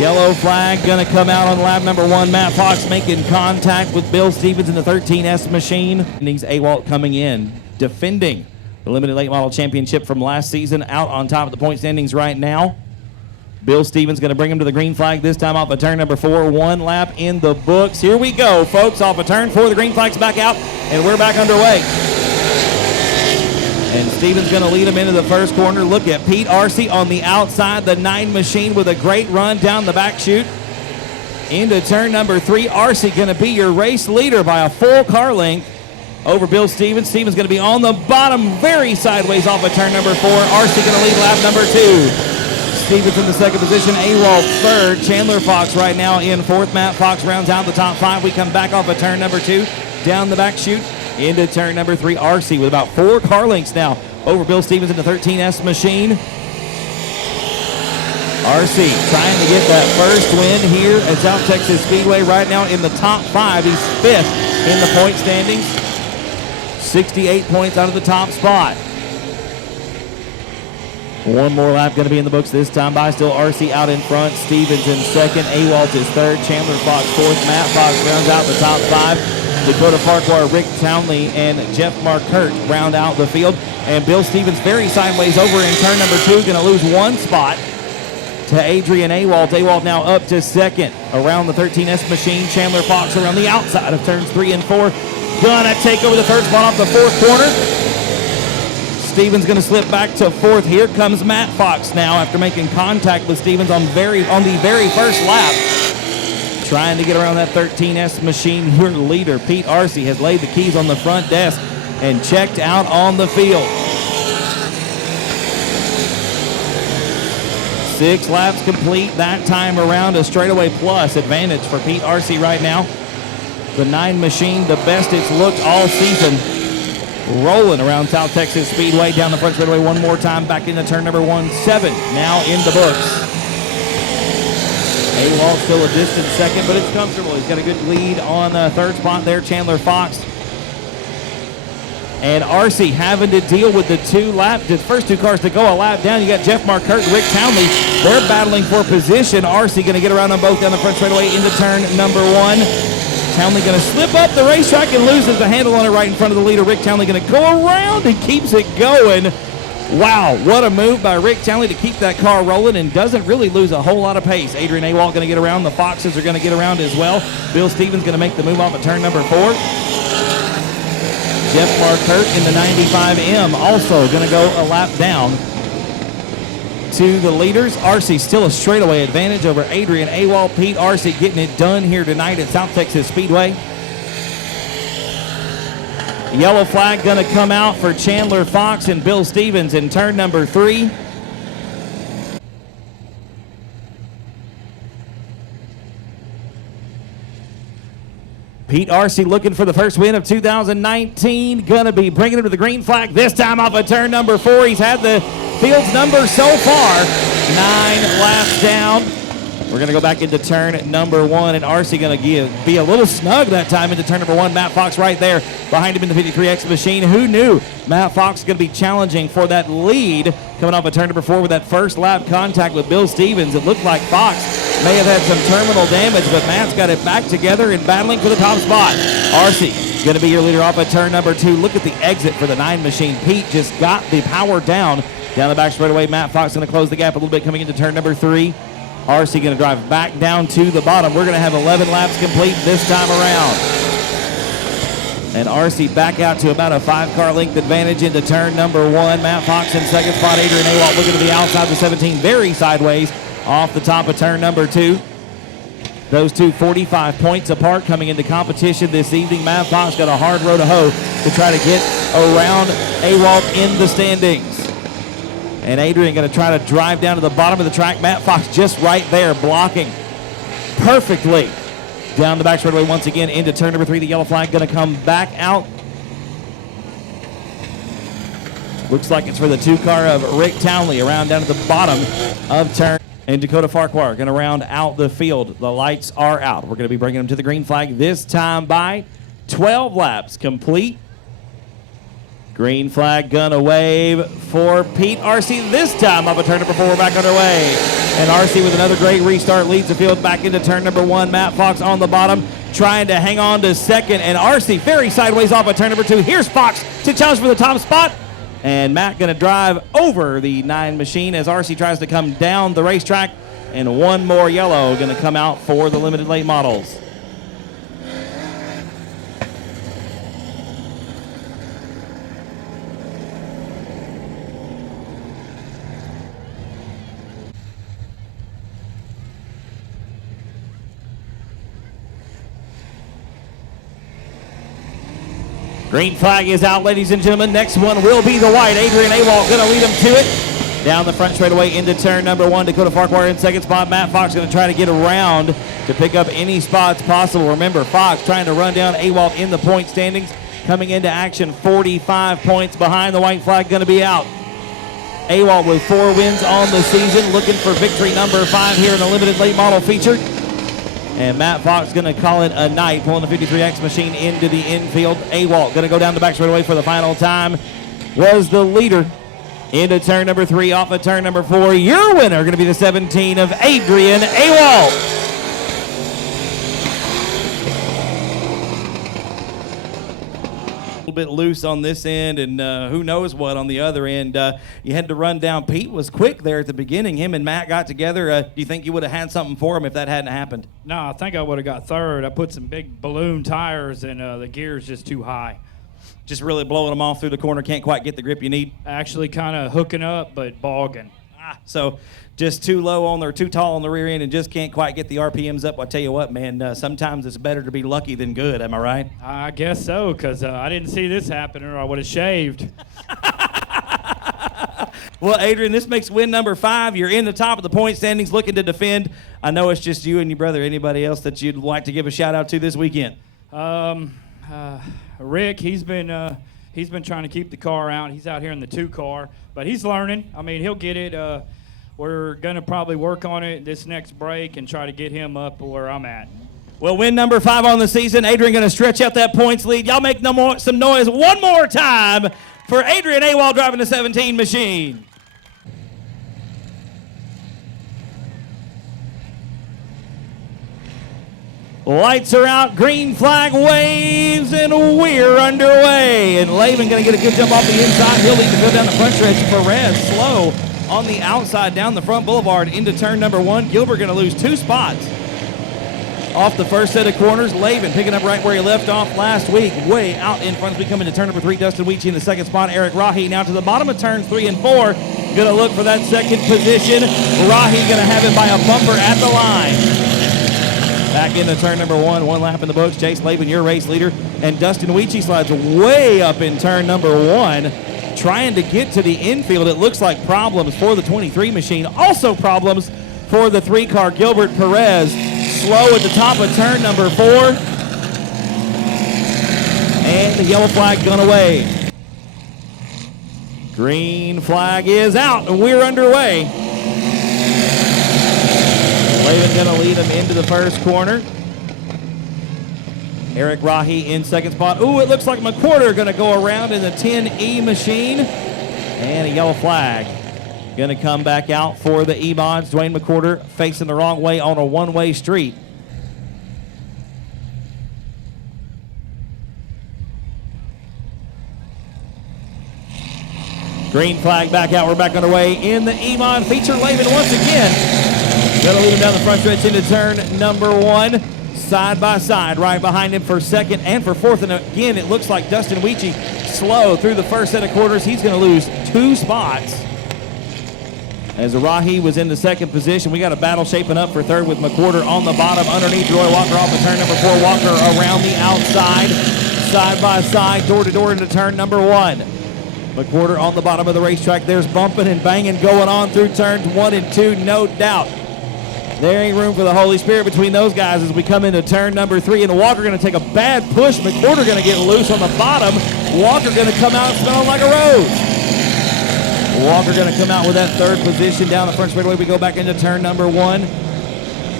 Yellow flag going to come out on lap number 1. Matt Fox making contact with Bill Stevens in the 13S machine. Needs AWALT coming in, defending the limited late model championship from last season, out on top of the point standings right now. Bill Stevens going to bring him to the green flag this time off of turn number 4. 1 lap in the books. Here we go, folks, off of turn 4. The green flag's back out, and we're back underway. And Stevens going to lead him into the first corner. Look at Pete Arcee on the outside, the 9 machine, with a great run down the back chute. Into turn number 3. Arcee going to be your race leader by a full car length over Bill Stevens. Stevens going to be on the bottom, very sideways off of turn number 4. Arcee going to lead lap number 2. Stevens in the second position, AWOL third, Chandler Fox right now in fourth. Matt Fox rounds out the top 5. We come back off of turn number 2, down the back chute into turn number 3. RC with about 4 car lengths now over Bill Stevens in the 13S machine. RC trying to get that first win here at South Texas Speedway. Right now in the top 5. He's 5th in the point standings. 68 points out of the top spot. One more lap going to be in the books this time by. Still RC out in front. Stevens in second. AWOL is third. Chandler Fox fourth. Matt Fox rounds out the top 5. Dakota Farquhar, Rick Townley, and Jeff Markert round out the field. And Bill Stevens very sideways over in turn number 2. Going to lose 1 spot to Adrian AWOL. AWOL now up to second around the 13S machine. Chandler Fox around the outside of turns 3 and 4. Gonna take over the third spot off the 4th corner. Stevens gonna slip back to 4th. Here comes Matt Fox now after making contact with Stevens on the very first lap. Trying to get around that 13S machine. Your leader, Pete RC, has laid the keys on the front desk and checked out on the field. 6 laps complete that time around. A straightaway plus advantage for Pete RC right now. The 9 machine, the best it's looked all season. Rolling around South Texas Speedway, down the front straightaway one more time, back into turn number 1, 7 now in the books. AWOL still a distant second, but it's comfortable. He's got a good lead on the third spot there, Chandler Fox. And RC having to deal with the first 2 cars to go a lap down. You got Jeff Markert and Rick Townley. They're battling for position. RC going to get around them both down the front straightaway into turn number 1. Townley going to slip up the racetrack and loses the handle on it right in front of the leader. Rick Townley going to go around and keeps it going. Wow, what a move by Rick Townley to keep that car rolling and doesn't really lose a whole lot of pace. Adrian AWOL going to get around. The Foxes are going to get around as well. Bill Stevens going to make the move off of turn number 4. Jeff Markert in the 95M also going to go a lap down to the leaders. RC still a straightaway advantage over Adrian AWOL. Pete RC getting it done here tonight at South Texas Speedway. Yellow flag going to come out for Chandler Fox and Bill Stevens in turn number 3. Pete RC looking for the first win of 2019. Going to be bringing him to the green flag this time off of turn number 4. He's had the field's number so far. 9 laps down. We're going to go back into turn number 1, and RC going to be a little snug that time into turn number 1. Matt Fox right there behind him in the 53X machine. Who knew Matt Fox is going to be challenging for that lead coming off of turn number 4 with that first lap contact with Bill Stevens. It looked like Fox may have had some terminal damage, but Matt's got it back together and battling for the top spot. RC going to be your leader off of turn number 2. Look at the exit for the 9 machine. Pete just got the power down the back straightaway. Matt Fox going to close the gap a little bit coming into turn number 3. RC going to drive back down to the bottom. We're going to have 11 laps complete this time around. And RC back out to about a 5-car length advantage into turn number 1. Matt Fox in second spot. Adrian AWOL looking to the outside of the 17, very sideways off the top of turn number 2. Those two 45 points apart coming into competition this evening. Matt Fox got a hard row to hoe to try to get around AWOL in the standings. And Adrian going to try to drive down to the bottom of the track. Matt Fox just right there blocking perfectly down the back straightaway once again into turn number 3. The yellow flag going to come back out. Looks like it's for the 2-car of Rick Townley around down to the bottom of turn. And Dakota Farquhar going to round out the field. The lights are out. We're going to be bringing them to the green flag this time by 12 laps complete. Green flag gonna wave for Pete RC this time off of turn number 4. We're back underway. And RC with another great restart leads the field back into turn number 1. Matt Fox on the bottom trying to hang on to second. And RC very sideways off of turn number 2. Here's Fox to challenge for the top spot. And Matt gonna drive over the 9 machine as RC tries to come down the racetrack. And one more yellow gonna come out for the limited late models. Green flag is out, ladies and gentlemen. Next one will be the white. Adrian AWOL going to lead him to it. Down the front straightaway into turn number 1. Dakota Farquhar in second spot. Matt Fox going to try to get around to pick up any spots possible. Remember, Fox trying to run down AWOL in the point standings. Coming into action, 45 points behind. The white flag going to be out. AWOL with 4 wins on the season, looking for victory number 5 here in the limited late model feature. And Matt Fox going to call it a night, pulling the 53X machine into the infield. AWOL going to go down the back straightaway for the final time. Was the leader into turn number 3, off of turn number 4. Your winner going to be the 17 of Adrian AWOL. Bit loose on this end, and who knows what on the other end. You had to run down. Pete was quick there at the beginning. Him and Matt got together. Do you think you would have had something for him if that hadn't happened? No, I think I would have got third. I put some big balloon tires, and the gear's just too high. Just really blowing them off through the corner. Can't quite get the grip you need. Actually kind of hooking up, but bogging. So just too low on there, too tall on the rear end, and just can't quite get the RPMs up. I tell you what, man, sometimes it's better to be lucky than good. Am I right? I guess so, because I didn't see this happen, or I would have shaved. Well, Adrian, this makes win number 5. You're in the top of the point standings, looking to defend. I know it's just you and your brother. Anybody else that you'd like to give a shout out to this weekend? Rick, he's been trying to keep the car out. He's out here in the 2 car, but he's learning. I mean, he'll get it. We're going to probably work on it this next break and try to get him up where I'm at. Well, win number 5 on the season. Adrian going to stretch out that points lead. Y'all make some noise one more time for Adrian AWOL driving the 17 machine. Lights are out, green flag waves, and we're underway. And Laban going to get a good jump off the inside. He'll lead to go down the front stretch. Perez slow on the outside down the front boulevard into turn number 1. Gilbert going to lose 2 spots off the first set of corners. Laban picking up right where he left off last week, way out in front as we come into turn number 3. Dustin Weechie in the second spot. Eric Rahi now to the bottom of turns 3 and 4. Going to look for that second position. Rahi going to have it by a bumper at the line. Back into turn number 1, 1 lap in the books. Chase Laban, your race leader. And Dustin Weechie slides way up in turn number 1, trying to get to the infield. It looks like problems for the 23 machine. Also problems for the 3 car. Gilbert Perez slow at the top of turn number 4. And the yellow flag gone away. Green flag is out, and we're underway. Laban going to lead him into the first corner. Eric Rahi in second spot. Ooh, it looks like McWhorter going to go around in the 10E machine. And a yellow flag. Going to come back out for the E-Mods. Dwayne McWhorter facing the wrong way on a one-way street. Green flag back out. We're back underway in the E-Mod feature. Laban once again going to lead him down the front stretch into turn number 1. Side by side, right behind him for second and for fourth. And again, it looks like Dustin Weechie slow through the first set of quarters. He's going to lose 2 spots. As Rahi was in the second position, we got a battle shaping up for third with McWhorter on the bottom underneath Roy Walker off of turn number 4. Walker around the outside, side by side, door to door into turn number 1. McWhorter on the bottom of the racetrack. There's bumping and banging going on through turns 1 and 2, no doubt. There ain't room for the Holy Spirit between those guys as we come into turn number 3. And Walker going to take a bad push. McWhorter going to get loose on the bottom. Walker going to come out smelling like a rose. Walker going to come out with that third position down the front straightaway. We go back into turn number 1.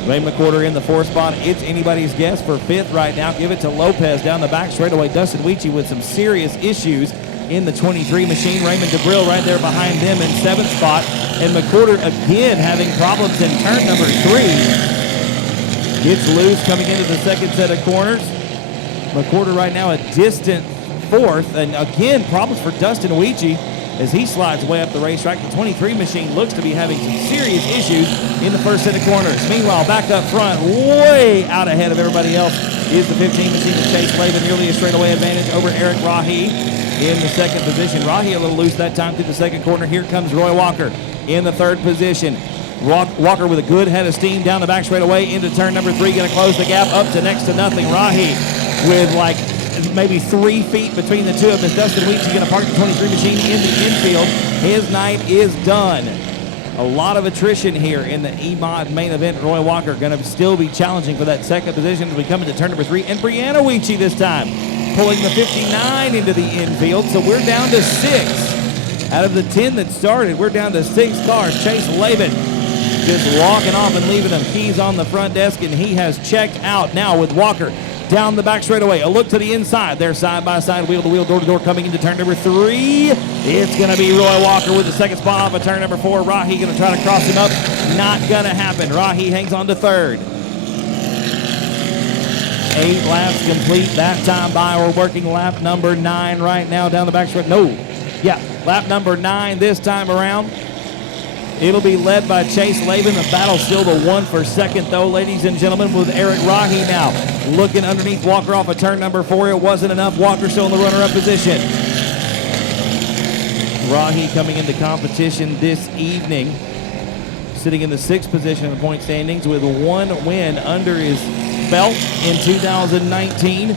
Wayne McWhorter in the 4th spot. It's anybody's guess for 5th right now. Give it to Lopez down the back straightaway. Dustin Weechie with some serious issues in the 23 machine. Raymond DeBrill right there behind them in 7th spot. And McWhorter again having problems in turn number 3. Gets loose coming into the second set of corners. McWhorter right now a distant 4th. And again, problems for Dustin Weechie as he slides way up the racetrack. The 23 machine looks to be having some serious issues in the first set of corners. Meanwhile, back up front, way out ahead of everybody else, is the 15 machine of Chase Laban. Nearly a straightaway advantage over Eric Rahi in the second position. Rahi a little loose that time through the second corner. Here comes Roy Walker in the 3rd position. Walker with a good head of steam down the back straightaway into turn number 3. Going to close the gap up to next to nothing. Rahi with like maybe 3 feet between the two of them. Dustin Weechie going to park the 23 machine in the infield. His night is done. A lot of attrition here in the E-Mod main event. Roy Walker going to still be challenging for that second position as we come into turn number 3. And Brianna Weechie this time pulling the 59 into the infield. So we're down to 6. Out of the 10 that started, we're down to 6 cars. Chase Laban just walking off and leaving them keys on the front desk, and he has checked out now with Walker down the back straightaway. A look to the inside. They're side by side, wheel to wheel, door to door, coming into turn number 3. It's going to be Roy Walker with the second spot off of turn number 4. Rahi going to try to cross him up. Not going to happen. Rahi hangs on to 3rd. 8 laps complete that time by. We're working lap number 9 right now down the back straight. No. Yeah, lap number 9 this time around. It'll be led by Chase Laban. The battle still the 1 for second, though, ladies and gentlemen, with Eric Rahi now looking underneath Walker off of turn number 4. It wasn't enough. Walker still in the runner-up position. Rahi coming into competition this evening, sitting in the 6th position in the point standings with 1 win under his belt in 2019.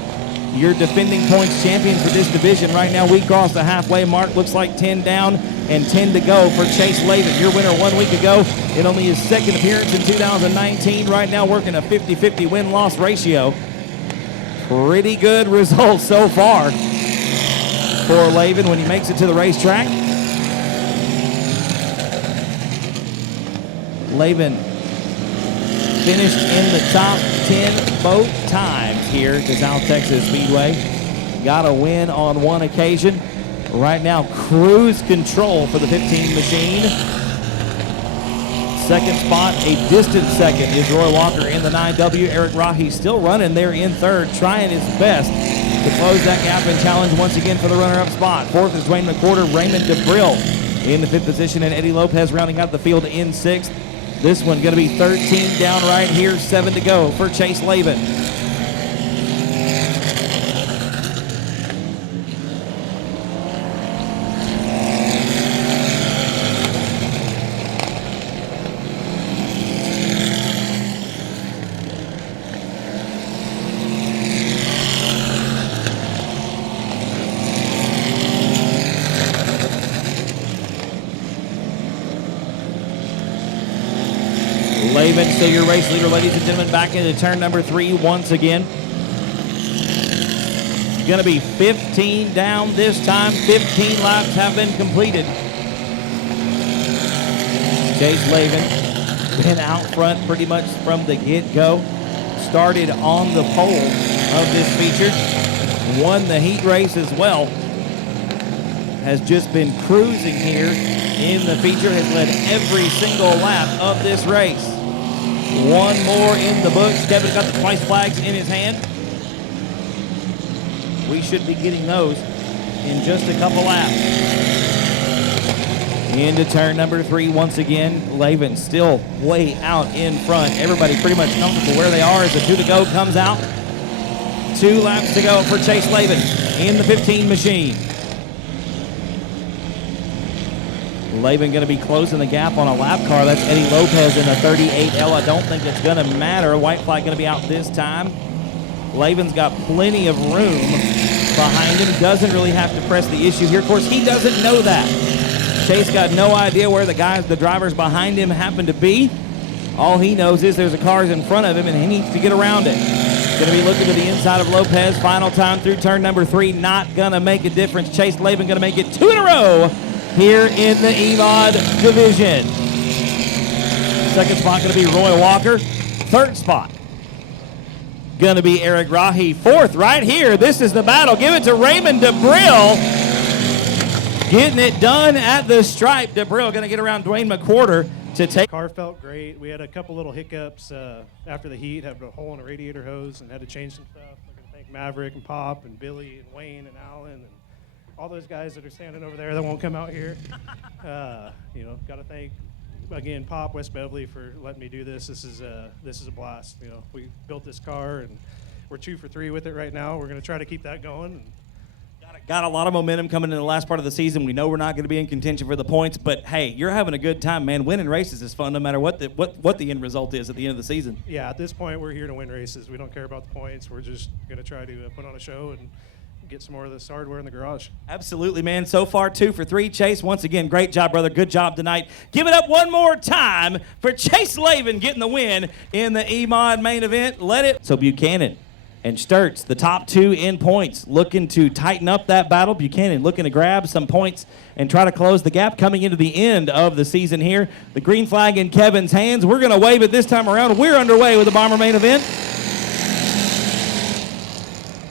Your defending points champion for this division. Right now, we crossed the halfway mark. Looks like 10 down and 10 to go for Chase Laban. Your winner 1 week ago in only his 2nd appearance in 2019. Right now, working a 50-50 win-loss ratio. Pretty good results so far for Laban when he makes it to the racetrack. Laban finished in the top 10 both times here to South Texas Speedway. Got a win on 1 occasion. Right now, cruise control for the 15 machine. Second spot, a distant second, is Roy Walker in the 9W. Eric Rahi still running there in 3rd, trying his best to close that gap and challenge once again for the runner-up spot. 4th is Dwayne McWhorter. Raymond DeBrill in the 5th position, and Eddie Lopez rounding out the field in 6th. This one going to be 13 down right here, 7 to go for Chase Laban. Laban, still your race leader, ladies and gentlemen, back into turn number 3 once again. Going to be 15 down this time. 15 laps have been completed. Chase Laban been out front pretty much from the get-go. Started on the pole of this feature. Won the heat race as well. Has just been cruising here in the feature. Has led every single lap of this race. 1 more in the books. Kevin got the twice flags in his hand. We should be getting those in just a couple laps. Into turn number 3 once again. Laban still way out in front. Everybody pretty much comfortable where they are as the 2 to go comes out. 2 laps to go for Chase Laban in the 15 machine. Laban going to be closing the gap on a lap car. That's Eddie Lopez in the 38L. I don't think it's going to matter. White flag going to be out this time. Laban's got plenty of room behind him. Doesn't really have to press the issue here. Of course, he doesn't know that. Chase got no idea where the drivers behind him happen to be. All he knows is there's a cars in front of him and he needs to get around it. Going to be looking to the inside of Lopez. Final time through turn number 3. Not going to make a difference. Chase Laban going to make it 2 in a row here in the E-Mod division. Second spot going to be Roy Walker. Third spot going to be Eric Rahi. 4th right here. This is the battle. Give it to Raymond DeBrill. Getting it done at the stripe. DeBrill going to get around Dwayne McWhorter to take. Car felt great. We had a couple little hiccups after the heat. Had a hole in a radiator hose and had to change some stuff. I'm going to thank Maverick and Pop and Billy and Wayne and Alan and all those guys that are standing over there that won't come out here. Got to thank again Pop, West Beverly, for letting me do this. This is a blast. We built this car and we're 2 for 3 with it right now. We're going to try to keep that going. Got a lot of momentum coming in the last part of the season. We know we're not going to be in contention for the points, but hey, you're having a good time, man. Winning races is fun no matter what the end result is at the end of the season. Yeah, at this point, we're here to win races. We don't care about the points. We're just going to try to put on a show and get some more of this hardware in the garage. Absolutely, man. So far, 2 for 3. Chase, once again, great job, brother. Good job tonight. Give it up one more time for Chase Lavin getting the win in the E-Mod main event. Let it. So Buchanan and Sturts, the top 2 in points, looking to tighten up that battle. Buchanan looking to grab some points and try to close the gap coming into the end of the season here. The green flag in Kevin's hands. We're going to wave it this time around. We're underway with the Bomber main event.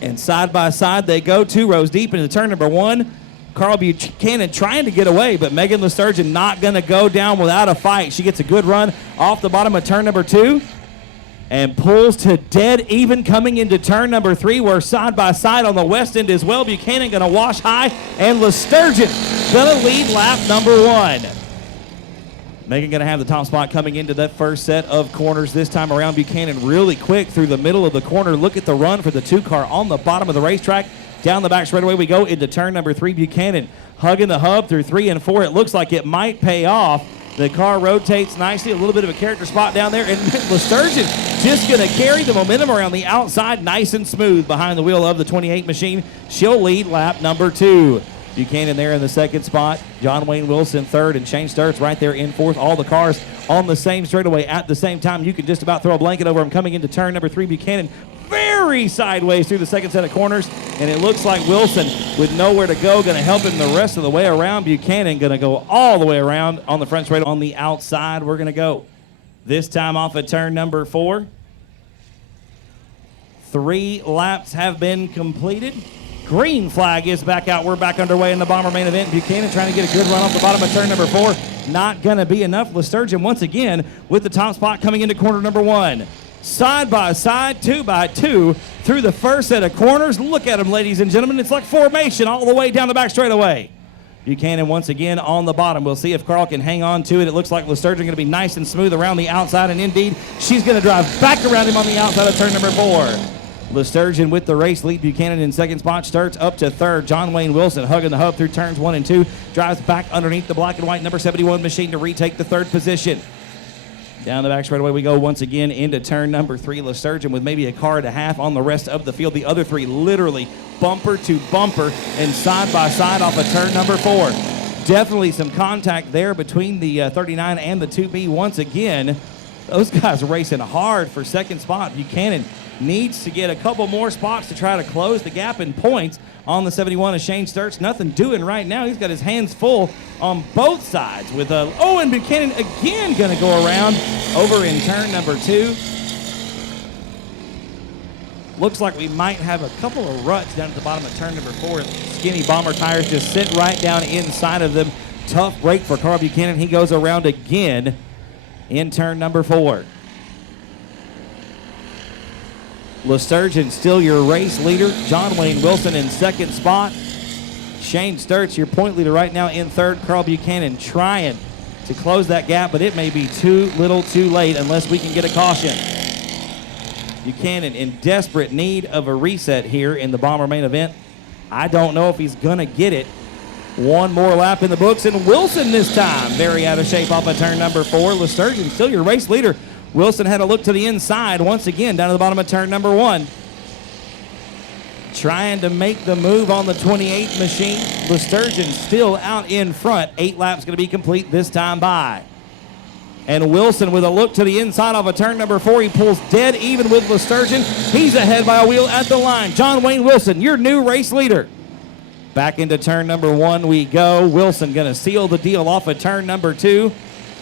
And side by side they go 2 rows deep into turn number 1. Carl Buchanan trying to get away, but Megan LeSturgeon not going to go down without a fight. She gets a good run off the bottom of turn number 2 and pulls to dead even coming into turn number 3. We're side by side on the west end as well. Buchanan going to wash high, and LeSturgeon going to lead lap number 1. Megan going to have the top spot coming into that first set of corners this time around. Buchanan really quick through the middle of the corner. Look at the run for the 2 car on the bottom of the racetrack. Down the back straightaway we go into turn number 3. Buchanan hugging the hub through 3 and 4. It looks like it might pay off. The car rotates nicely, a little bit of a character spot down there, and LeSturgeon just going to carry the momentum around the outside nice and smooth behind the wheel of the 28 machine. She'll lead lap number 2. Buchanan there in the second spot. John Wayne Wilson third, and Shane Sturts right there in fourth. All the cars on the same straightaway at the same time. You can just about throw a blanket over them coming into turn number 3. Buchanan very sideways through the second set of corners, and it looks like Wilson with nowhere to go going to help him the rest of the way around. Buchanan going to go all the way around on the front straight. On the outside we're going to go this time off of turn number 4. 3 laps have been completed. Green flag is back out. We're back underway in the Bomber main event. Buchanan trying to get a good run off the bottom of turn number 4. Not going to be enough. LeSturgeon once again with the top spot coming into corner number 1. Side by side, 2 by 2 through the first set of corners. Look at them, ladies and gentlemen. It's like formation all the way down the back straightaway. Buchanan once again on the bottom. We'll see if Carl can hang on to it. It looks like LeSturgeon going to be nice and smooth around the outside, and indeed, she's going to drive back around him on the outside of turn number 4. LeSturgeon with the race lead. Buchanan in second spot. Starts up to third. John Wayne Wilson hugging the hub through turns 1 and 2. Drives back underneath the black and white number 71 machine to retake the 3rd position. Down the back straightaway we go once again into turn number 3. LeSturgeon with maybe a car and a half on the rest of the field. The other 3 literally bumper to bumper and side by side off of turn number 4. Definitely some contact there between the 39 and the 2B once again. Those guys racing hard for second spot. Buchanan needs to get a couple more spots to try to close the gap in points on the 71 of Shane Sturts. Nothing doing right now. He's got his hands full on both sides with and Buchanan again going to go around over in turn number 2. Looks like we might have a couple of ruts down at the bottom of turn number 4. Skinny Bomber tires just sit right down inside of them. Tough break for Carl Buchanan. He goes around again in turn number 4. LeSturgeon still your race leader. John Wayne Wilson in second spot. Shane Sturts, your point leader right now in third. Carl Buchanan trying to close that gap, but it may be too little too late unless we can get a caution. Buchanan in desperate need of a reset here in the Bomber main event. I don't know if he's going to get it. One more lap in the books, and Wilson this time very out of shape off of turn number 4. LeSturgeon still your race leader. Wilson had a look to the inside once again down to the bottom of turn number 1. Trying to make the move on the 28 machine. LeSturgeon still out in front. 8 laps going to be complete this time by. And Wilson with a look to the inside off of turn number 4. He pulls dead even with LeSturgeon. He's ahead by a wheel at the line. John Wayne Wilson, your new race leader. Back into turn number 1 we go. Wilson going to seal the deal off of turn number 2.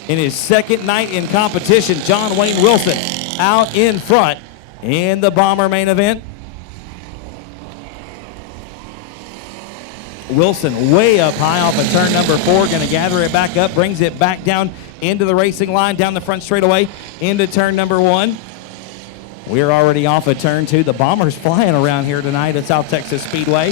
In his second night in competition, John Wayne Wilson out in front in the Bomber main event. Wilson way up high off of turn number 4, going to gather it back up, brings it back down into the racing line, down the front straightaway, into turn number 1. We're already off of turn 2. The Bombers flying around here tonight at South Texas Speedway.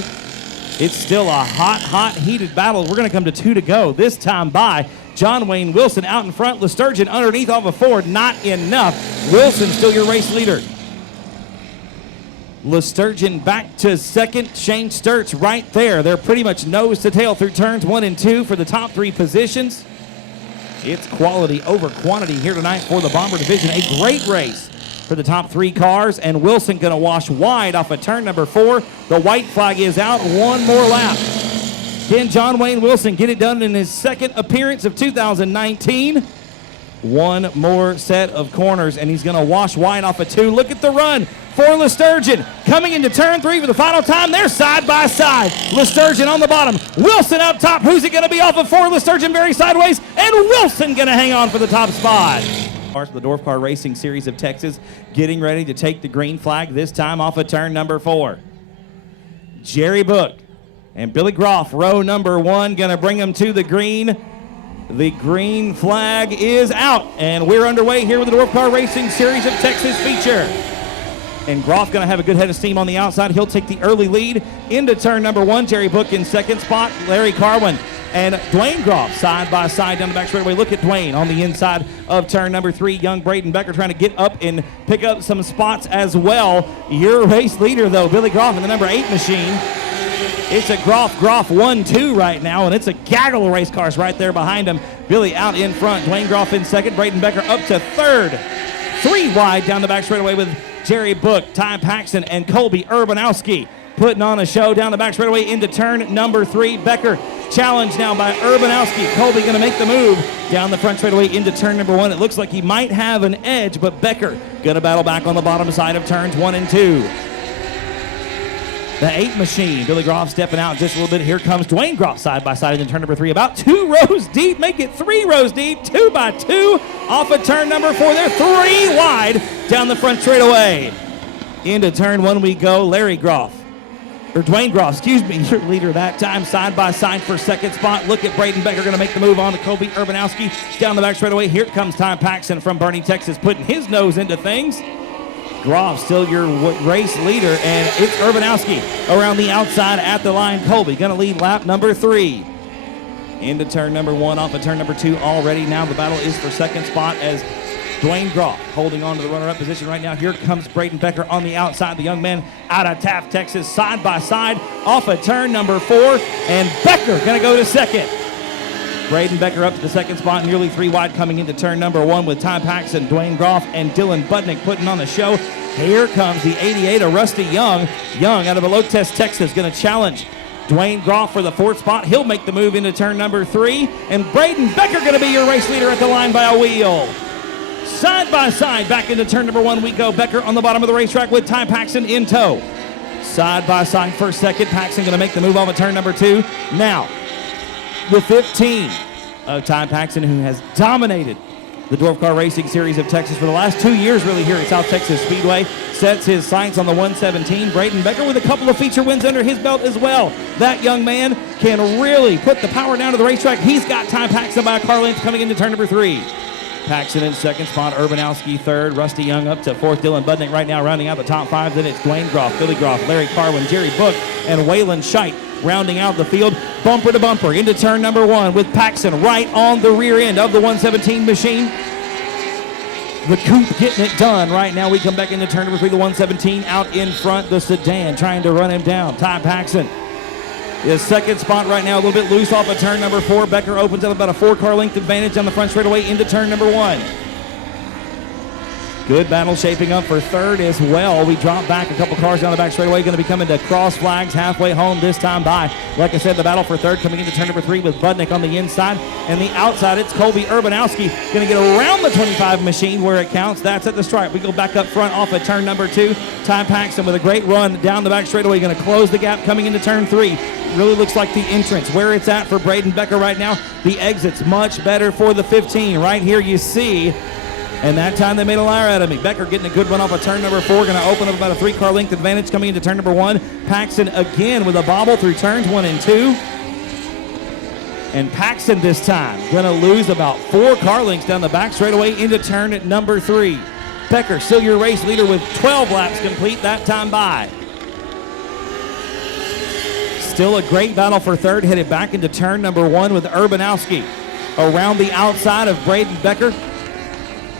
It's still a hot, heated battle. We're going to come to 2 to go. This time by John Wayne Wilson out in front. LeSturgeon underneath off of Ford. Not enough. Wilson still your race leader. LeSturgeon back to second. Shane Sturts right there. They're pretty much nose to tail through turns 1 and 2 for the top 3 positions. It's quality over quantity here tonight for the Bomber division. A great race for the top 3 cars, and Wilson going to wash wide off of turn number 4. The white flag is out. One more lap. Can John Wayne Wilson get it done in his second appearance of 2019? One more set of corners, and he's going to wash wide off of 2. Look at the run for Lesturgeon. Coming into turn 3 for the final time. They're side by side. Lesturgeon on the bottom. Wilson up top. Who's it going to be off of 4? Lesturgeon very sideways, and Wilson going to hang on for the top spot. For the Dwarf Car Racing Series of Texas getting ready to take the green flag, this time off of turn number 4. Jerry Book and Billy Groff, row number 1, going to bring them to the green. The green flag is out, and we're underway here with the Dwarf Car Racing Series of Texas feature. And Groff going to have a good head of steam on the outside. He'll take the early lead into turn number 1. Jerry Book in second spot. Larry Carwin and Dwayne Groff side by side down the back straightaway. Look at Dwayne on the inside of turn number 3. Young Braden Becker trying to get up and pick up some spots as well. Your race leader, though, Billy Groff in the number 8 machine. It's a Groff 1-2 right now, and it's a gaggle of race cars right there behind him. Billy out in front. Dwayne Groff in second. Braden Becker up to third. 3 wide down the back straightaway with Jerry Book, Ty Paxton, and Colby Urbanowski putting on a show down the back straightaway into turn number 3. Becker challenged now by Urbanowski. Colby going to make the move down the front straightaway into turn number 1. It looks like he might have an edge, but Becker going to battle back on the bottom side of turns 1 and 2. The 8 machine, Billy Groff stepping out just a little bit. Here comes Dwayne Groff side by side in turn number 3. About 2 rows deep, make it 3 rows deep, 2 by 2 off of turn number 4. They're 3 wide down the front straightaway. Into turn 1 we go. Larry Groff, or Dwayne Groff, excuse me, your leader that time, side by side for second spot. Look at Braden Becker going to make the move on to Colby Urbanowski down the back straightaway. Here comes Ty Paxton from Bernie, Texas, putting his nose into things. Groff still your race leader, and it's Urbanowski around the outside at the line. Colby going to lead lap number 3. Into turn number 1 off of turn number 2 already. Now the battle is for second spot as Dwayne Groff holding on to the runner-up position right now. Here comes Braden Becker on the outside. The young man out of Taft, Texas, side by side off of turn number 4, and Becker going to go to second. Braden Becker up to the second spot, nearly 3 wide coming into turn number 1 with Ty Paxton, Dwayne Groff, and Dylan Budnick putting on the show. Here comes the 88 of Rusty Young. Young out of Elotest, Texas, going to challenge Dwayne Groff for the 4th spot. He'll make the move into turn number 3, and Braden Becker going to be your race leader at the line by a wheel. Side by side back into turn number 1 we go. Becker on the bottom of the racetrack with Ty Paxton in tow. Side by side for second. Paxton going to make the move off of turn number 2. Now, the 15 of Ty Paxton, who has dominated the Dwarf Car Racing Series of Texas for the last 2 years really here at South Texas Speedway, sets his sights on the 117. Braden Becker with a couple of feature wins under his belt as well. That young man can really put the power down to the racetrack. He's got Ty Paxton by a car length coming into turn number 3. Paxton in second spot, Urbanowski third, Rusty Young up to 4th, Dylan Budnick right now rounding out the top 5. Then it's Dwayne Groff, Billy Groff, Larry Carwin, Jerry Book, and Waylon Scheidt rounding out the field, bumper to bumper into turn number 1 with Paxton right on the rear end of the 117 machine. The coupe getting it done right now. We come back into turn number 3, the 117 out in front, the sedan trying to run him down. Ty Paxton is second spot right now, a little bit loose off of turn number 4. Becker opens up about a 4-car length advantage on the front straightaway into turn number 1. Good battle shaping up for third as well. We drop back a couple cars down the back straightaway. Going to be coming to cross flags halfway home this time by. Like I said, the battle for third coming into turn number 3 with Budnick on the inside. And the outside, it's Colby Urbanowski. Going to get around the 25 machine where it counts. That's at the stripe. We go back up front off of turn number 2. Ty Paxton with a great run down the back straightaway. Going to close the gap coming into turn 3. Really looks like the entrance where it's at for Braden Becker right now. The exit's much better for the 15. Right here you see. And that time they made a liar out of me. Becker getting a good run off of turn number 4. Going to open up about a 3-car length advantage coming into turn number 1. Paxton again with a bobble through turns 1 and 2. And Paxton this time going to lose about 4 car lengths down the back straightaway into turn at number 3. Becker still your race leader with 12 laps complete that time by. Still a great battle for third, headed back into turn number 1 with Urbanowski around the outside of Braden Becker.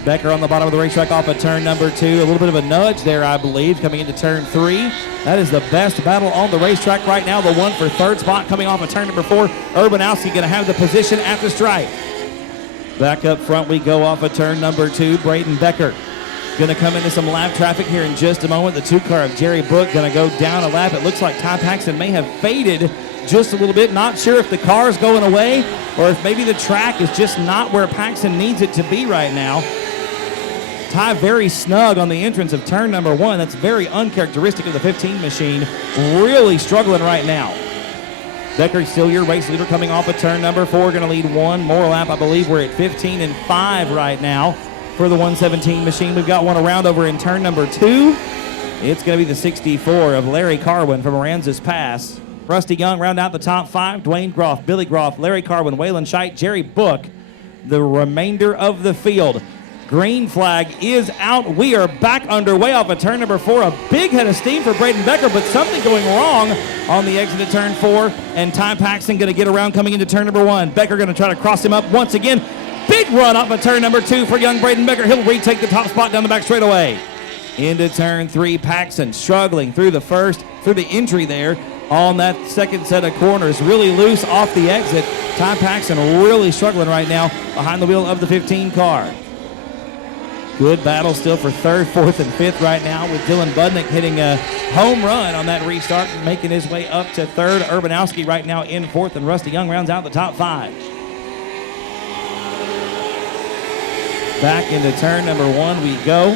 Becker on the bottom of the racetrack off of turn number 2. A little bit of a nudge there, I believe, coming into turn 3. That is the best battle on the racetrack right now. The one for third spot coming off of turn number 4. Urbanowski going to have the position at the stripe. Back up front we go off of turn number 2. Braden Becker Going to come into some lap traffic here in just a moment. The 2-car of Jerry Book going to go down a lap. It looks like Ty Paxton may have faded just a little bit. Not sure if the car is going away or if maybe the track is just not where Paxton needs it to be right now. Ty very snug on the entrance of turn number 1. That's very uncharacteristic of the 15 machine. Really struggling right now. Becker still your race leader coming off of turn number 4. Going to lead one more lap. I believe we're at 15 and 5 right now for the 117 machine. We've got one around over in turn number 2. It's going to be the 64 of Larry Carwin from Aransas Pass. Rusty Young round out the top 5. Dwayne Groff, Billy Groff, Larry Carwin, Waylon Scheidt, Jerry Book, the remainder of the field. Green flag is out. We are back underway off of turn number 4. A big head of steam for Braden Becker, but something going wrong on the exit of turn 4. And Ty Paxton going to get around coming into turn number 1. Becker going to try to cross him up once again. Big run off of turn number 2 for young Braden Becker. He'll retake the top spot down the back straightaway. Into turn 3, Paxton struggling through the entry there on that second set of corners. Really loose off the exit. Ty Paxton really struggling right now behind the wheel of the 15 car. Good battle still for 3rd, 4th, and 5th right now with Dylan Budnick hitting a home run on that restart and making his way up to 3rd. Urbanowski right now in 4th, and Rusty Young rounds out the top 5. Back into turn number 1 we go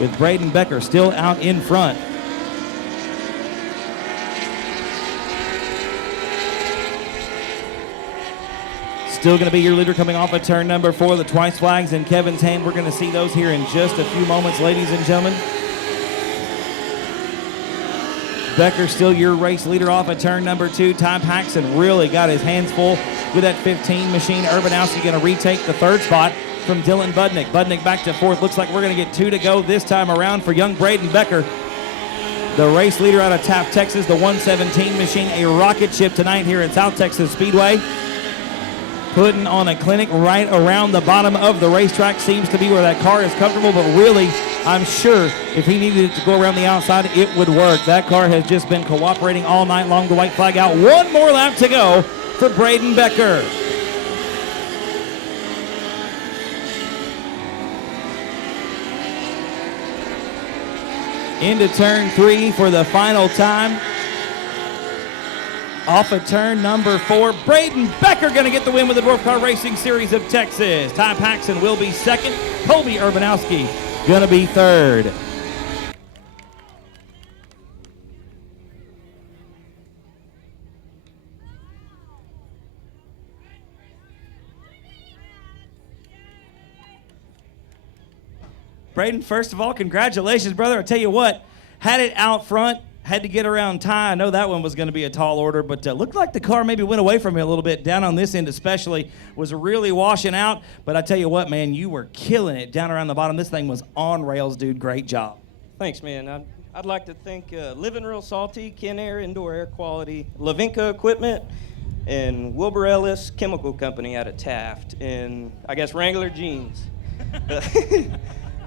with Braden Becker still out in front. Still going to be your leader coming off of turn number 4. The twice flags in Kevin's hand. We're going to see those here in just a few moments, ladies and gentlemen. Becker still your race leader off of turn number 2. Ty Paxton really got his hands full with that 15 machine. Urbanowski going to retake the 3rd spot from Dylan Budnick. Budnick back to 4th. Looks like we're going to get 2 to go this time around for young Braden Becker. The race leader out of South Texas, the 117 machine, a rocket ship tonight here at South Texas Speedway. Putting on a clinic right around the bottom of the racetrack. Seems to be where that car is comfortable, but really, I'm sure if he needed it to go around the outside, it would work. That car has just been cooperating all night long. The white flag out. One more lap to go for Braden Becker. Into turn 3 for the final time. Off of turn number 4, Braden Becker going to get the win with the Dwarf Car Racing Series of Texas. Ty Paxton will be 2nd. Colby Urbanowski going to be 3rd. Braden, first of all, congratulations, brother. I tell you what, had it out front, had to get around Ty. I know that one was going to be a tall order, but looked like the car maybe went away from me a little bit. Down on this end especially, was really washing out. But I tell you what, man, you were killing it down around the bottom. This thing was on rails, dude. Great job. Thanks, man. I'd like to thank Living Real Salty, Ken Air Indoor Air Quality, Lavinka Equipment, and Wilbur Ellis Chemical Company out of Taft, and I guess Wrangler Jeans.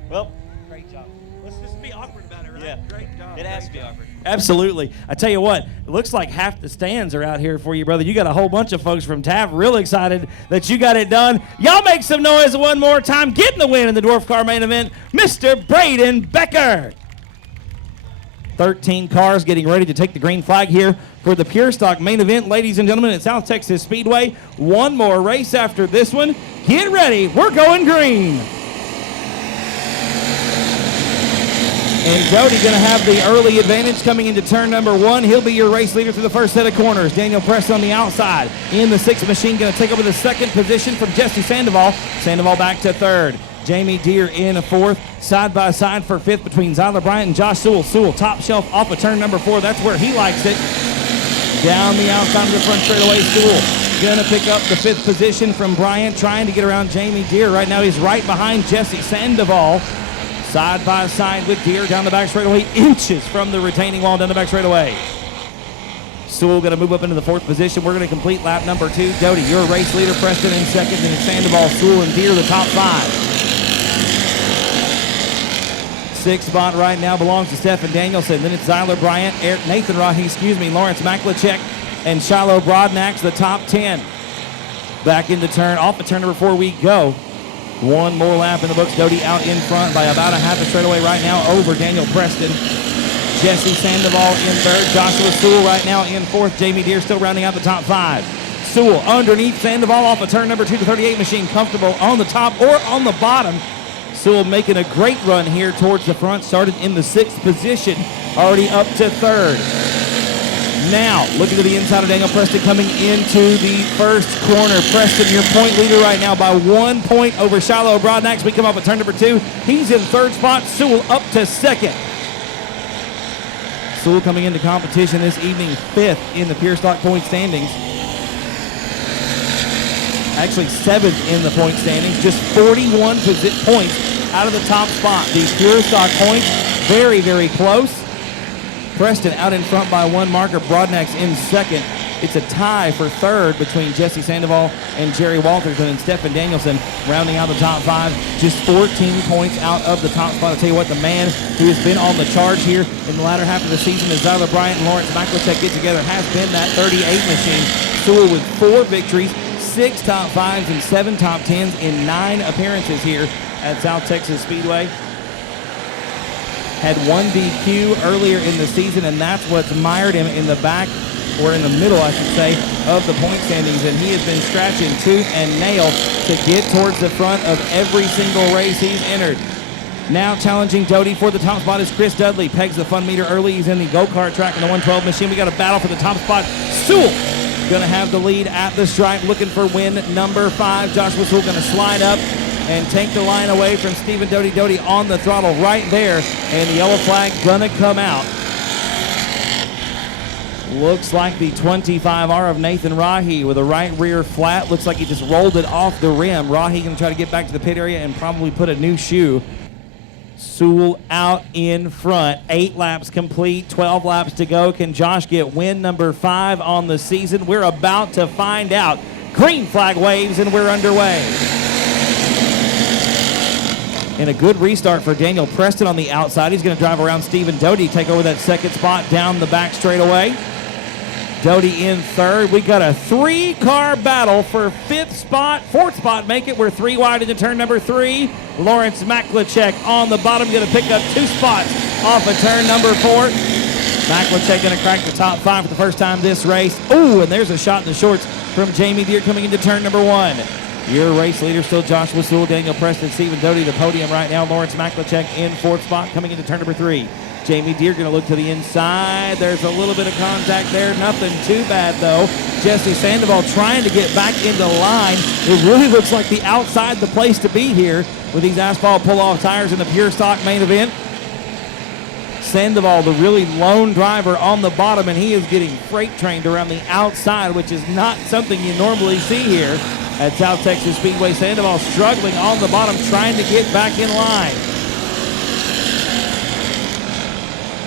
Well, Great job. Let's just be awkward about it, right? Yeah. Great job. It has to be awkward. Absolutely. I tell you what, it looks like half the stands are out here for you, brother. You got a whole bunch of folks from Taft real excited that you got it done. Y'all make some noise one more time. Getting the win in the Dwarf Car Main Event, Mr. Braden Becker. 13 cars getting ready to take the green flag here for the Pure Stock Main Event, ladies and gentlemen, at South Texas Speedway. One more race after this one. Get ready. We're going green. And Jody going to have the early advantage coming into turn number 1. He'll be your race leader through the first set of corners. Daniel Press on the outside. In the 6th machine, going to take over the 2nd position from Jesse Sandoval. Sandoval back to 3rd. Jamie Deere in 4th. Side by side for 5th between Zyler Bryant and Josh Sewell. Sewell top shelf off of turn number 4. That's where he likes it. Down the outside of the front straightaway, Sewell going to pick up the 5th position from Bryant, trying to get around Jamie Deere. Right now he's right behind Jesse Sandoval. Side by side with Deere down the back straightaway, inches from the retaining wall down the back straightaway. Sewell going to move up into the 4th position. We're going to complete lap number 2. Doty, your race leader. Preston in 2nd, and Sandoval, Sewell, and Deere the top 5. 6th spot right now belongs to Stephen Danielson. Then it's Zyler Bryant, Nathan Rahi, Lawrence Maklachek, and Shiloh Broadnax, the top 10. Back into turn, off of turn number 4 we go. One more lap in the books. Doty out in front by about a half a straightaway right now over Daniel Preston. Jesse Sandoval in third. Joshua Sewell right now in fourth. Jamie Deere still rounding out the top 5. Sewell underneath Sandoval off of turn number 2. The 38 machine comfortable on the top or on the bottom. Sewell making a great run here towards the front. Started in the 6th position. Already up to 3rd. Now, looking to the inside of Daniel Preston coming into the first corner. Preston, your point leader right now by 1 point over Shiloh Broadnax. We come up at turn number 2. He's in 3rd spot. Sewell up to 2nd. Sewell coming into competition this evening 5th in the Pure Stock point standings. Actually 7th in the point standings. Just 41 points out of the top spot. The Pure Stock points very, very close. Preston out in front by 1 marker. Broadnax in 2nd. It's a tie for 3rd between Jesse Sandoval and Jerry Walters, and then Stephen Danielson rounding out the top 5. Just 14 points out of the top spot. I'll tell you what, the man who has been on the charge here in the latter half of the season as Zyler Bryant and Lawrence Maklachek get together has been that 38 machine. Sewell with 4 victories, 6 top 5s, and 7 top 10s in 9 appearances here at South Texas Speedway. Had 1 DQ earlier in the season, and that's what's mired him in the back, or in the middle, I should say, of the point standings. And he has been scratching tooth and nail to get towards the front of every single race he's entered. Now challenging Doty for the top spot is Chris Dudley. Pegs the fun meter early. He's in the go-kart track in the 112 machine. We got a battle for the top spot. Sewell going to have the lead at the stripe, looking for win number 5. Joshua Sewell going to slide up and take the line away from Stephen Doty. Doty on the throttle right there, and the yellow flag gonna come out. Looks like the 25R of Nathan Rahi with a right rear flat. Looks like he just rolled it off the rim. Rahi gonna try to get back to the pit area and probably put a new shoe. Sewell out in front. 8 laps complete, 12 laps to go. Can Josh get win number 5 on the season? We're about to find out. Green flag waves and we're underway. And a good restart for Daniel Preston on the outside. He's going to drive around Stephen Doty, take over that 2nd spot down the back straightaway. Doty in 3rd. We got a 3-car battle for 5th spot. 4th spot, make it. We're 3 wide into turn number 3. Lawrence Maklachek on the bottom, going to pick up 2 spots off of turn number 4. Maklachek going to crack the top 5 for the first time this race. Ooh, and there's a shot in the shorts from Jamie Deere coming into turn number 1. Your race leader still Joshua Sewell, Daniel Preston, Stephen Doty, the podium right now. Lawrence Maklachek in 4th spot coming into turn number 3. Jamie Deere going to look to the inside. There's a little bit of contact there. Nothing too bad, though. Jesse Sandoval trying to get back into line. It really looks like the outside the place to be here with these asphalt pull-off tires in the Pure Stock main event. Sandoval, the really lone driver on the bottom, and he is getting freight trained around the outside, which is not something you normally see here at South Texas Speedway. Sandoval struggling on the bottom, trying to get back in line.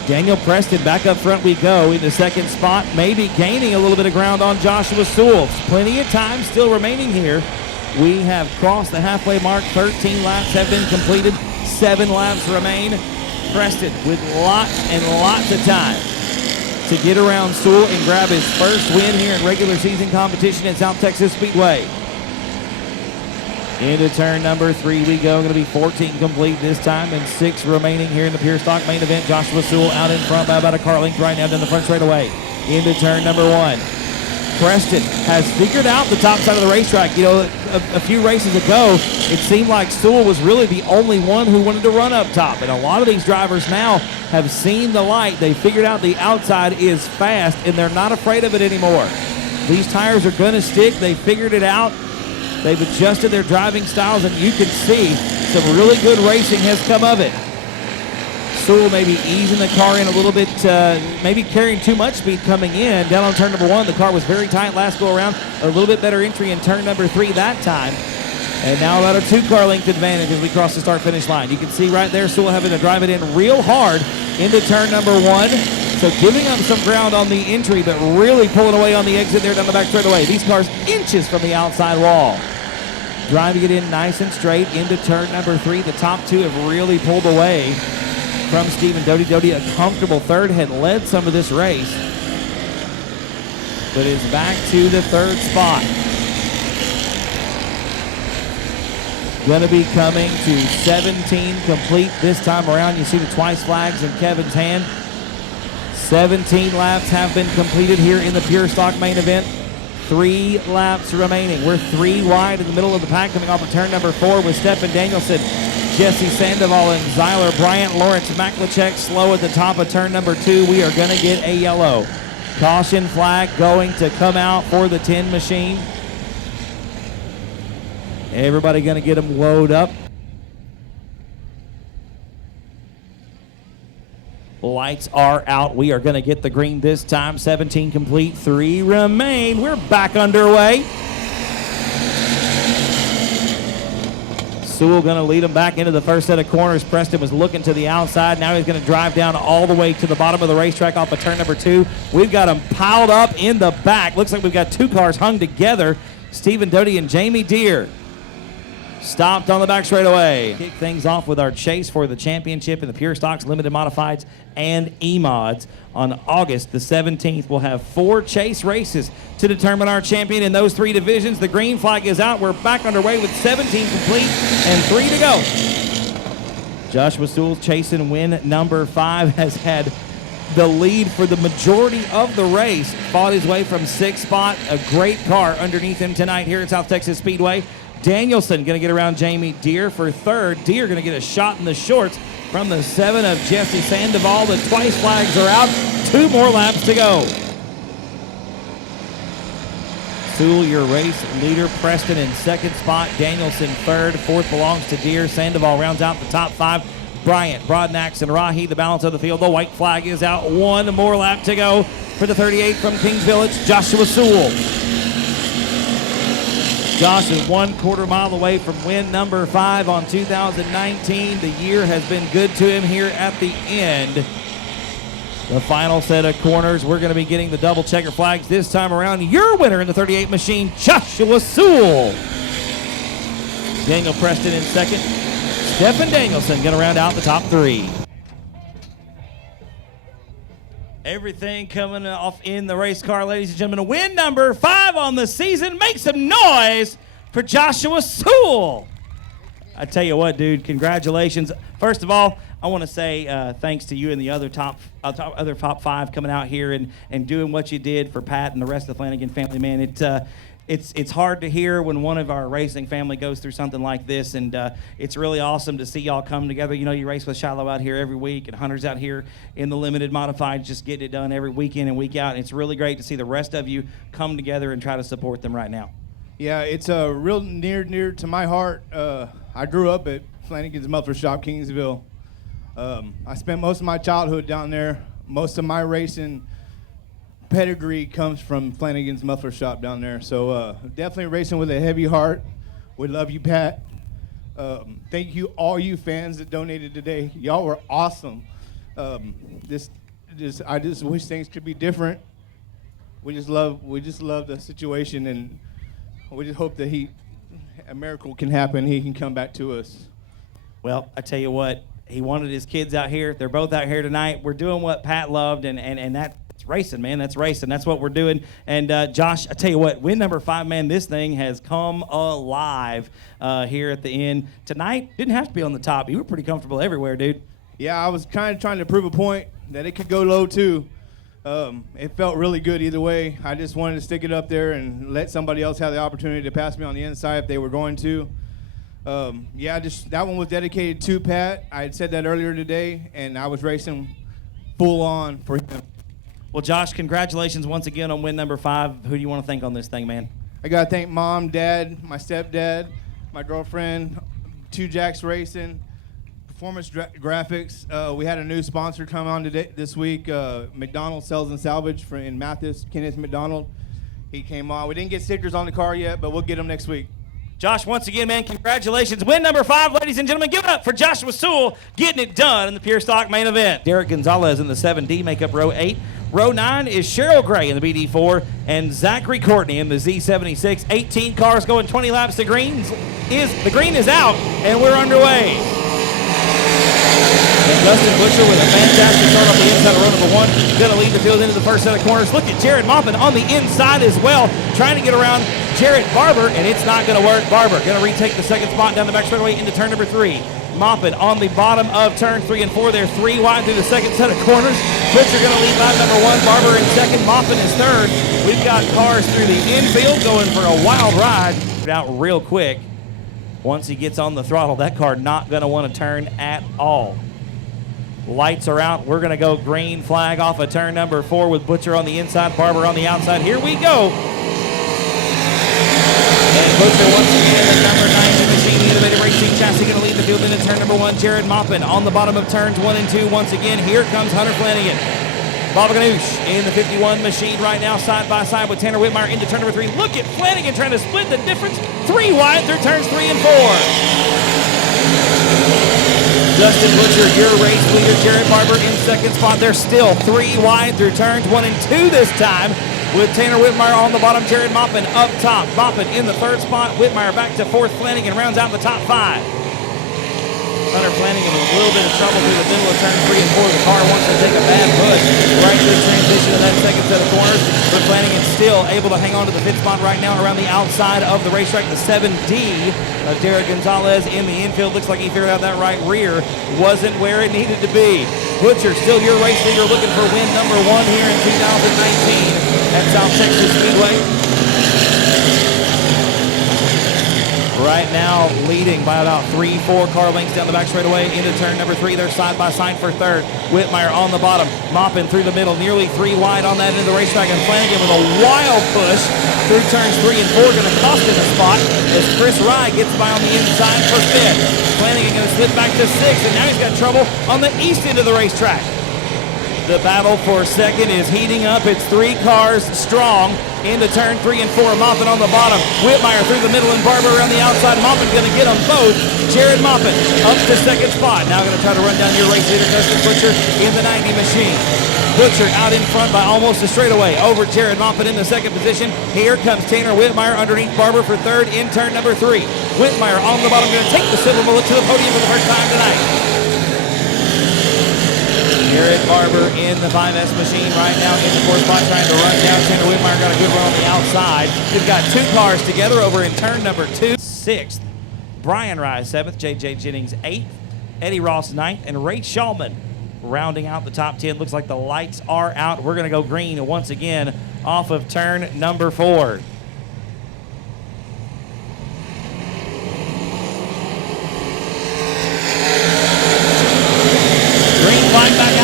Daniel Preston back up front we go in the 2nd spot, maybe gaining a little bit of ground on Joshua Sewell. Plenty of time still remaining here. We have crossed the halfway mark. 13 laps have been completed. 7 laps remain. Preston with lots and lots of time to get around Sewell and grab his first win here in regular season competition at South Texas Speedway. Into turn number 3 we go. Going to be 14 complete this time and 6 remaining here in the Pure Stock main event. Joshua Sewell out in front by about a car length right now down the front straightaway. Into turn number 1. Preston has figured out the top side of the racetrack. You know, a few races ago, it seemed like Sewell was really the only one who wanted to run up top. And a lot of these drivers now have seen the light. They figured out the outside is fast, and they're not afraid of it anymore. These tires are going to stick. They figured it out. They've adjusted their driving styles, and you can see some really good racing has come of it. Sewell maybe easing the car in a little bit, maybe carrying too much speed coming in. Down on turn number 1, the car was very tight last go around. A little bit better entry in turn number 3 that time. And now about a 2-car length advantage as we cross the start-finish line. You can see right there Sewell having to drive it in real hard into turn number 1. So giving up some ground on the entry, but really pulling away on the exit there down the back straightaway. These cars inches from the outside wall. Driving it in nice and straight into turn number 3. The top 2 have really pulled away from Stephen Doty. Doty, a comfortable 3rd, had led some of this race, but is back to the 3rd spot. Going to be coming to 17 complete this time around. You see the twice flags in Kevin's hand. 17 laps have been completed here in the Pure Stock main event. 3 laps remaining. We're 3 wide in the middle of the pack coming off of turn number 4 with Stephen Danielson, Jesse Sandoval, and Zyler Bryant. Lawrence Maklachek slow at the top of turn number 2. We are going to get a yellow. Caution flag going to come out for the 10 machine. Everybody going to get them woed up. Lights are out. We are going to get the green this time. 17 complete, 3 remain. We're back underway. Sewell going to lead them back into the first set of corners. Preston was looking to the outside. Now he's going to drive down all the way to the bottom of the racetrack off of turn number 2. We've got them piled up in the back. Looks like we've got 2 cars hung together. Stephen Doty and Jamie Deere stopped on the back straightaway. Kick things off with our chase for the championship in the Pure Stocks, Limited Modifieds, and E-Mods. On August the 17th, we'll have 4 chase races to determine our champion in those 3 divisions. The green flag is out. We're back underway with 17 complete and 3 to go. Joshua Sewell chasing win number 5 has had the lead for the majority of the race. Fought his way from 6th spot. A great car underneath him tonight here at South Texas Speedway. Danielson going to get around Jamie Deere for 3rd. Deere going to get a shot in the shorts from the 7 of Jesse Sandoval. The twice flags are out. 2 more laps to go. Sewell, your race leader. Preston in 2nd spot. Danielson 3rd. 4th belongs to Deere. Sandoval rounds out the top 5. Bryant, Broadnax, and Rahi the balance of the field. The white flag is out. 1 more lap to go for the 38 from Kings Village, Joshua Sewell. Josh is 1/4 mile away from win number 5 on 2019. The year has been good to him here at the end. The final set of corners, we're going to be getting the double checker flags this time around. Your winner in the 38 machine, Joshua Sewell. Daniel Preston in 2nd. Stephen Danielson going to round out the top 3. Everything coming off in the race car, ladies and gentlemen. Win number 5 on the season. Make some noise for Joshua Sewell. I tell you what, dude, congratulations. First of all, I want to say thanks to you and the other top 5 coming out here and doing what you did for Pat and the rest of the Flanagan family, man. It's hard to hear when one of our racing family goes through something like this, and it's really awesome to see y'all come together. You know, you race with Shiloh out here every week, and Hunter's out here in the Limited Modified, just getting it done every week in and week out. And it's really great to see the rest of you come together and try to support them right now. Yeah, it's real near to my heart. I grew up at Flanagan's Muffler Shop, Kingsville. I spent most of my childhood down there. Most of my racing pedigree comes from Flanagan's Muffler Shop down there. So definitely racing with a heavy heart. We love you, Pat. Thank you, all you fans that donated today. Y'all were awesome. I just wish things could be different. We just love the situation, and we just hope that a miracle can happen. He can come back to us. Well, I tell you what, he wanted his kids out here. They're both out here tonight. We're doing what Pat loved, and that's racing, man. That's racing. That's what we're doing. And Josh, I tell you what, win number 5, man, this thing has come alive here at the end. Tonight, didn't have to be on the top. You were pretty comfortable everywhere, dude. Yeah, I was kind of trying to prove a point that it could go low, too. It felt really good either way. I just wanted to stick it up there and let somebody else have the opportunity to pass me on the inside if they were going to. That one was dedicated to Pat. I had said that earlier today, and I was racing full on for him. Well, Josh, congratulations once again on win number 5. Who do you want to thank on this thing, man? I got to thank Mom, Dad, my stepdad, my girlfriend, 2 Jacks Racing, Performance Graphics. We had a new sponsor come on this week, McDonald Sales and Salvage in Mathis, Kenneth McDonald. He came on. We didn't get stickers on the car yet, but we'll get them next week. Josh, once again, man, congratulations. Win number 5, ladies and gentlemen. Give it up for Joshua Sewell getting it done in the Pure Stock main event. Derek Gonzalez in the 7D make up row 8. Row 9 is Cheryl Gray in the BD4 and Zachary Courtney in the Z76. 18 cars going 20 laps. The green is out, and we're underway. The Dustin Butcher with a fantastic start off the inside of row number 1. Going to lead the field into the first set of corners. Look at Jared Maupin on the inside as well, trying to get around Jarrett Barber, and it's not going to work. Barber going to retake the second spot down the back straightaway into turn number 3. Maupin on the bottom of turn 3 and 4. They're 3 wide through the second set of corners. Butcher going to lead lap number 1. Barber in second. Maupin is third. We've got cars through the infield going for a wild ride. Out real quick. Once he gets on the throttle, that car not going to want to turn at all. Lights are out. We're going to go green flag off of turn number 4 with Butcher on the inside, Barber on the outside. Here we go. And Butcher once again, the number 90 machine, the innovative racing chassis, going to lead the field into turn number 1. Jared Maupin on the bottom of turns 1 and 2. Once again, here comes Hunter Flanagan. Baba Ganoush in the 51 machine right now, side by side with Tanner Whitmire into turn number 3. Look at Flanagan trying to split the difference. 3 wide through turns 3 and 4. Dustin Butcher, your race leader. Jared Barber in second spot. They're still 3 wide through turns 1 and 2 this time, with Tanner Whitmire on the bottom. Jared Maupin up top. Maupin in the third spot. Whitmire back to 4th. Flanagan rounds out the top 5. Hunter Flanagan with a little bit of trouble through the middle of turn 3 and 4. The car wants to take a bad push right through the transition of that second set of corners. But Flanagan still able to hang on to the 5th spot right now around the outside of the racetrack. The 7D of Derek Gonzalez in the infield. Looks like he figured out that right rear wasn't where it needed to be. Butcher, still your race leader, looking for win number 1 here in 2019 at South Texas Speedway. Right now, leading by about 3-4 car lengths down the back straightaway into turn number 3. They're side by side for third. Whitmire on the bottom. Maupin through the middle, nearly 3 wide on that end of the racetrack. And Flanagan with a wild push through turns 3 and 4, going to cost him a spot as Chris Rye gets by on the inside for 5th. Flanagan going to slip back to 6th, and now he's got trouble on the east end of the racetrack. The battle for second is heating up. It's 3 cars strong into turn 3 and 4. Maupin on the bottom. Whitmire through the middle and Barber around the outside. Maupin going to get them both. Jared Maupin up to second spot. Now going to try to run down your race leader, Dustin Butcher, in the 90 machine. Butcher out in front by almost a straightaway over Jared Maupin in the second position. Here comes Tanner Whitmire underneath Barber for third in turn number 3. Whitmire on the bottom going to take the silver bullet to the podium for the first time tonight. Jared Barber in the 5S machine right now in the 4th spot trying to run down. Tanner Whitmire got a good run on the outside. They've got 2 cars together over in turn number 2. 6th, Brian Rye 7th, J.J. Jennings 8th, Eddie Ross 9th, and Ray Shulman rounding out the top 10. Looks like the lights are out. We're going to go green once again off of turn number 4.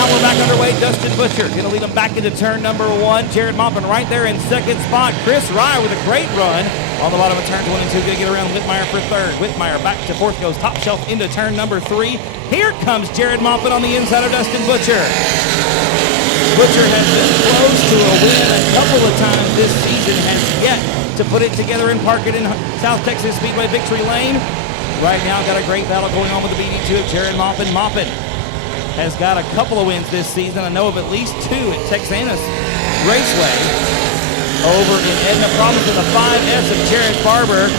We're back underway. Dustin Butcher going to lead them back into turn number 1. Jared Maupin right there in second spot. Chris Rye with a great run on the bottom of turns 1 and 2. Going to get around Whitmire for third. Whitmire back to 4th, goes top shelf into turn number 3. Here comes Jared Maupin on the inside of Dustin Butcher. Butcher has been close to a win a couple of times this season, has yet to put it together and park it in South Texas Speedway Victory Lane. Right now got a great battle going on with the BD2 of Jared Maupin. Maupin has got a couple of wins this season. I know of at least 2 at Texanus Raceway. Over in Edna Province in the 5S of Jared Barber.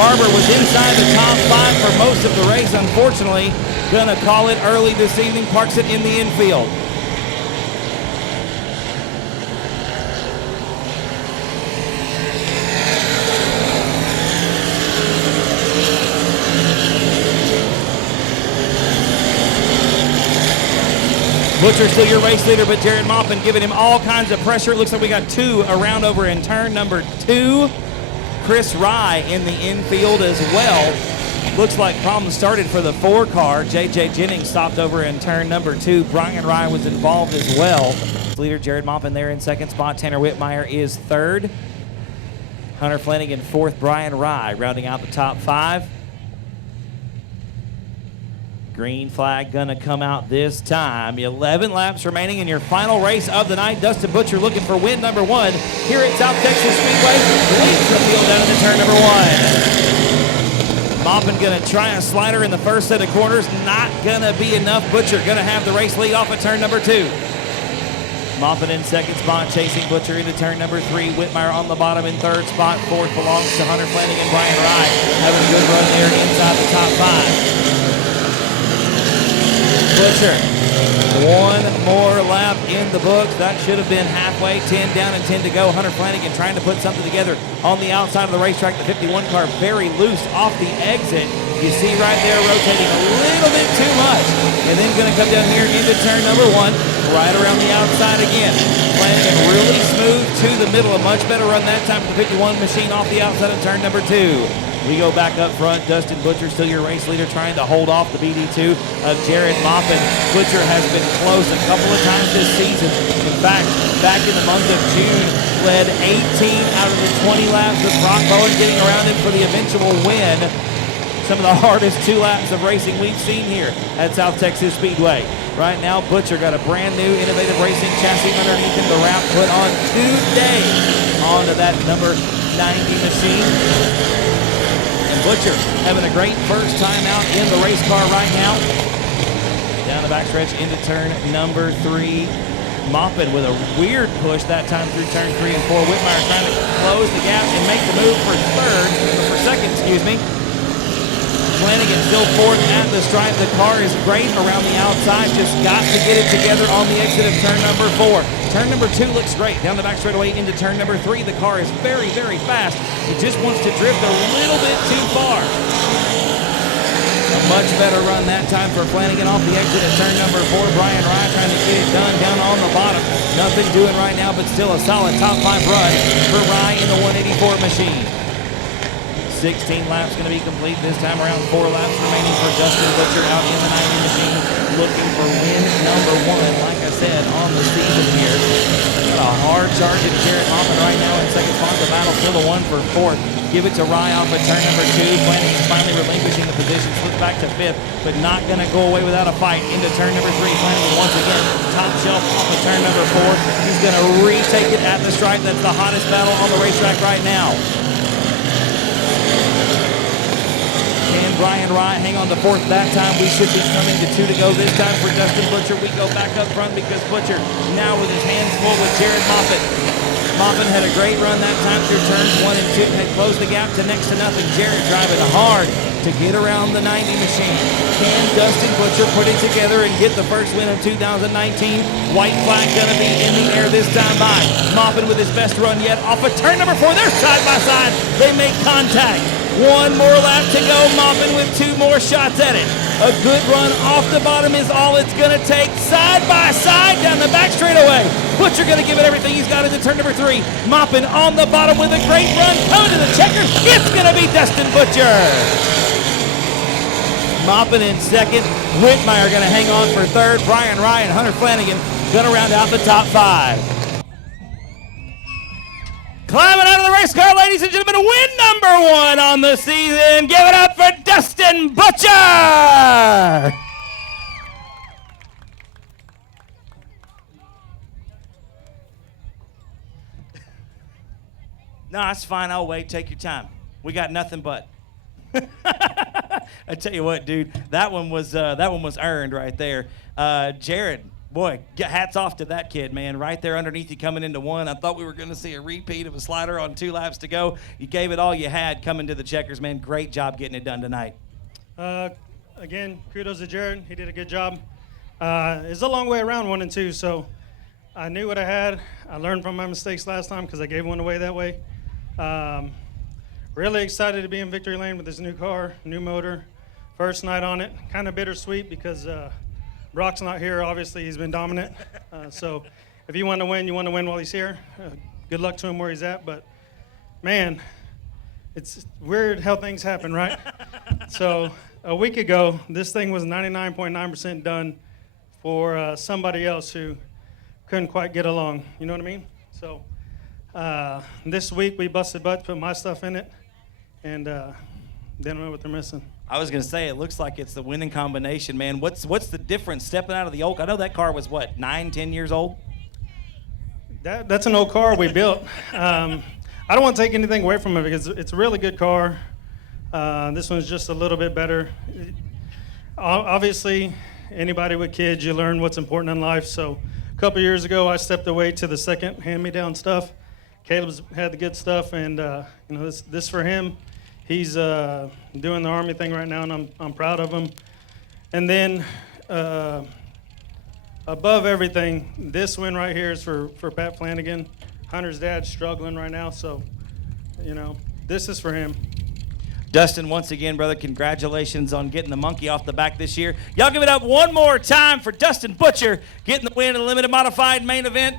Barber was inside the top 5 for most of the race. Unfortunately, gonna call it early this evening, parks it in the infield. Butcher still your race leader, but Jared Maupin giving him all kinds of pressure. Looks like we got 2 around over in turn number 2. Chris Rye in the infield as well. Looks like problems started for the 4 car. J.J. Jennings stopped over in turn number 2. Brian Rye was involved as well. Leader Jared Maupin there in second spot. Tanner Whitmire is third. Hunter Flanagan 4th. Brian Rye rounding out the top 5. Green flag gonna come out this time. 11 laps remaining in your final race of the night. Dustin Butcher looking for win number 1 here at South Texas Speedway. Leads the field down into turn number 1. Maupin gonna try a slider in the first set of corners. Not gonna be enough. Butcher gonna have the race lead off at turn number 2. Maupin in second spot, chasing Butcher into turn number 3. Whitmire on the bottom in third spot. 4th belongs to Hunter Flanagan. Brian Rye having a good run there inside the top 5. Butcher. One more lap in the books. That should have been halfway. 10 down and 10 to go. Hunter Flanagan trying to put something together on the outside of the racetrack. The 51 car very loose off the exit. You see right there rotating a little bit too much. And then going to come down here into turn number 1. Right around the outside again. Flanagan really smooth to the middle. A much better run that time for the 51 machine off the outside of turn number 2. We go back up front. Dustin Butcher, still your race leader, trying to hold off the BD2 of Jared Maupin. Butcher has been close a couple of times this season. In fact, back in the month of June, led 18 out of the 20 laps with Brock Bowen getting around him for the eventual win. Some of the hardest 2 laps of racing we've seen here at South Texas Speedway. Right now, Butcher got a brand new innovative racing chassis underneath him. The wrap put on today onto that number 90 machine. And Butcher having a great first time out in the race car right now. Down the backstretch into turn number 3. Maupin with a weird push that time through turn 3 and 4. Whitmire trying to close the gap and make the move for second, excuse me. Flanagan still fourth at the stripe. The car is great around the outside. Just got to get it together on the exit of turn number 4. Turn number 2 looks great. Down the back straightaway into turn number 3. The car is very, very fast. It just wants to drift a little bit too far. A much better run that time for Flanagan off the exit at turn number 4. Brian Rye trying to get it done down on the bottom. Nothing doing right now, but still a solid top 5 run for Rye in the 184 machine. 16 laps going to be complete this time around. 4 laps remaining for Dustin Butcher out in the 90 machine, looking for win number 1, like I said, on the season here. Got a hard charge at Jared Maupin right now in second spot. The battle still a 1 for 4th. Give it to Rye off at turn number 2. Flanagan's finally relinquishing the position, slips back to 5th, but not going to go away without a fight. Into turn number 3. Flanagan once again, top shelf off of turn number 4. He's going to retake it at the stripe. That's the hottest battle on the racetrack right now. Can Brian Rye hang on to 4th that time? We should be coming to 2 to go this time for Dustin Butcher. We go back up front because Butcher now with his hands full with Jared Maupin. Maupin had a great run that time through turns 1 and 2, had closed the gap to next to nothing. Jared driving hard to get around the 90 machine. Can Dustin Butcher put it together and get the first win of 2019? White flag gonna be in the air this time by Maupin with his best run yet. Off of turn number 4, they're side by side. They make contact. 1 more lap to go. Maupin with 2 more shots at it. A good run off the bottom is all it's going to take. Side by side down the back straightaway. Butcher going to give it everything he's got into turn number 3. Maupin on the bottom with a great run. Coming to the checkers. It's going to be Dustin Butcher. Maupin in second. Whitmire going to hang on for 3rd. Brian Rye and Hunter Flanagan going to round out the top 5. Climbing out of the race car, ladies and gentlemen, win number 1 on the season. Give it up for Dustin Butcher! No, that's fine. I'll wait. Take your time. We got nothing but. I tell you what, dude, that one was earned right there. Jared. Boy, hats off to that kid, man. Right there underneath you coming into 1. I thought we were going to see a repeat of a slider on 2 laps to go. You gave it all you had coming to the checkers, man. Great job getting it done tonight. Again, kudos to Jared. He did a good job. It's a long way around 1 and 2, so I knew what I had. I learned from my mistakes last time because I gave one away that way. Really excited to be in victory lane with this new car, new motor. First night on it. Kind of bittersweet because Brock's not here. Obviously, he's been dominant. So if you want to win, you want to win while he's here. Good luck to him where he's at. But, man, it's weird how things happen, right? So a week ago, this thing was 99.9% done for somebody else who couldn't quite get along. You know what I mean? So this week, we busted butts, put my stuff in it, and they don't know what they're missing. I was going to say, it looks like it's the winning combination, man. What's the difference stepping out of the old? I know that car was, 9, 10 years old? That's an old car we built. I don't want to take anything away from it because it's a really good car. This one's just a little bit better. Obviously, anybody with kids, you learn what's important in life. So a couple years ago, I stepped away to the second hand-me-down stuff. Caleb's had the good stuff, and this for him. He's doing the Army thing right now, and I'm proud of him. And then Above everything, this win right here is for Pat Flanagan. Hunter's dad's struggling right now, so, this is for him. Dustin, once again, brother, congratulations on getting the monkey off the back this year. Y'all give it up one more time for Dustin Butcher getting the win in the limited modified main event.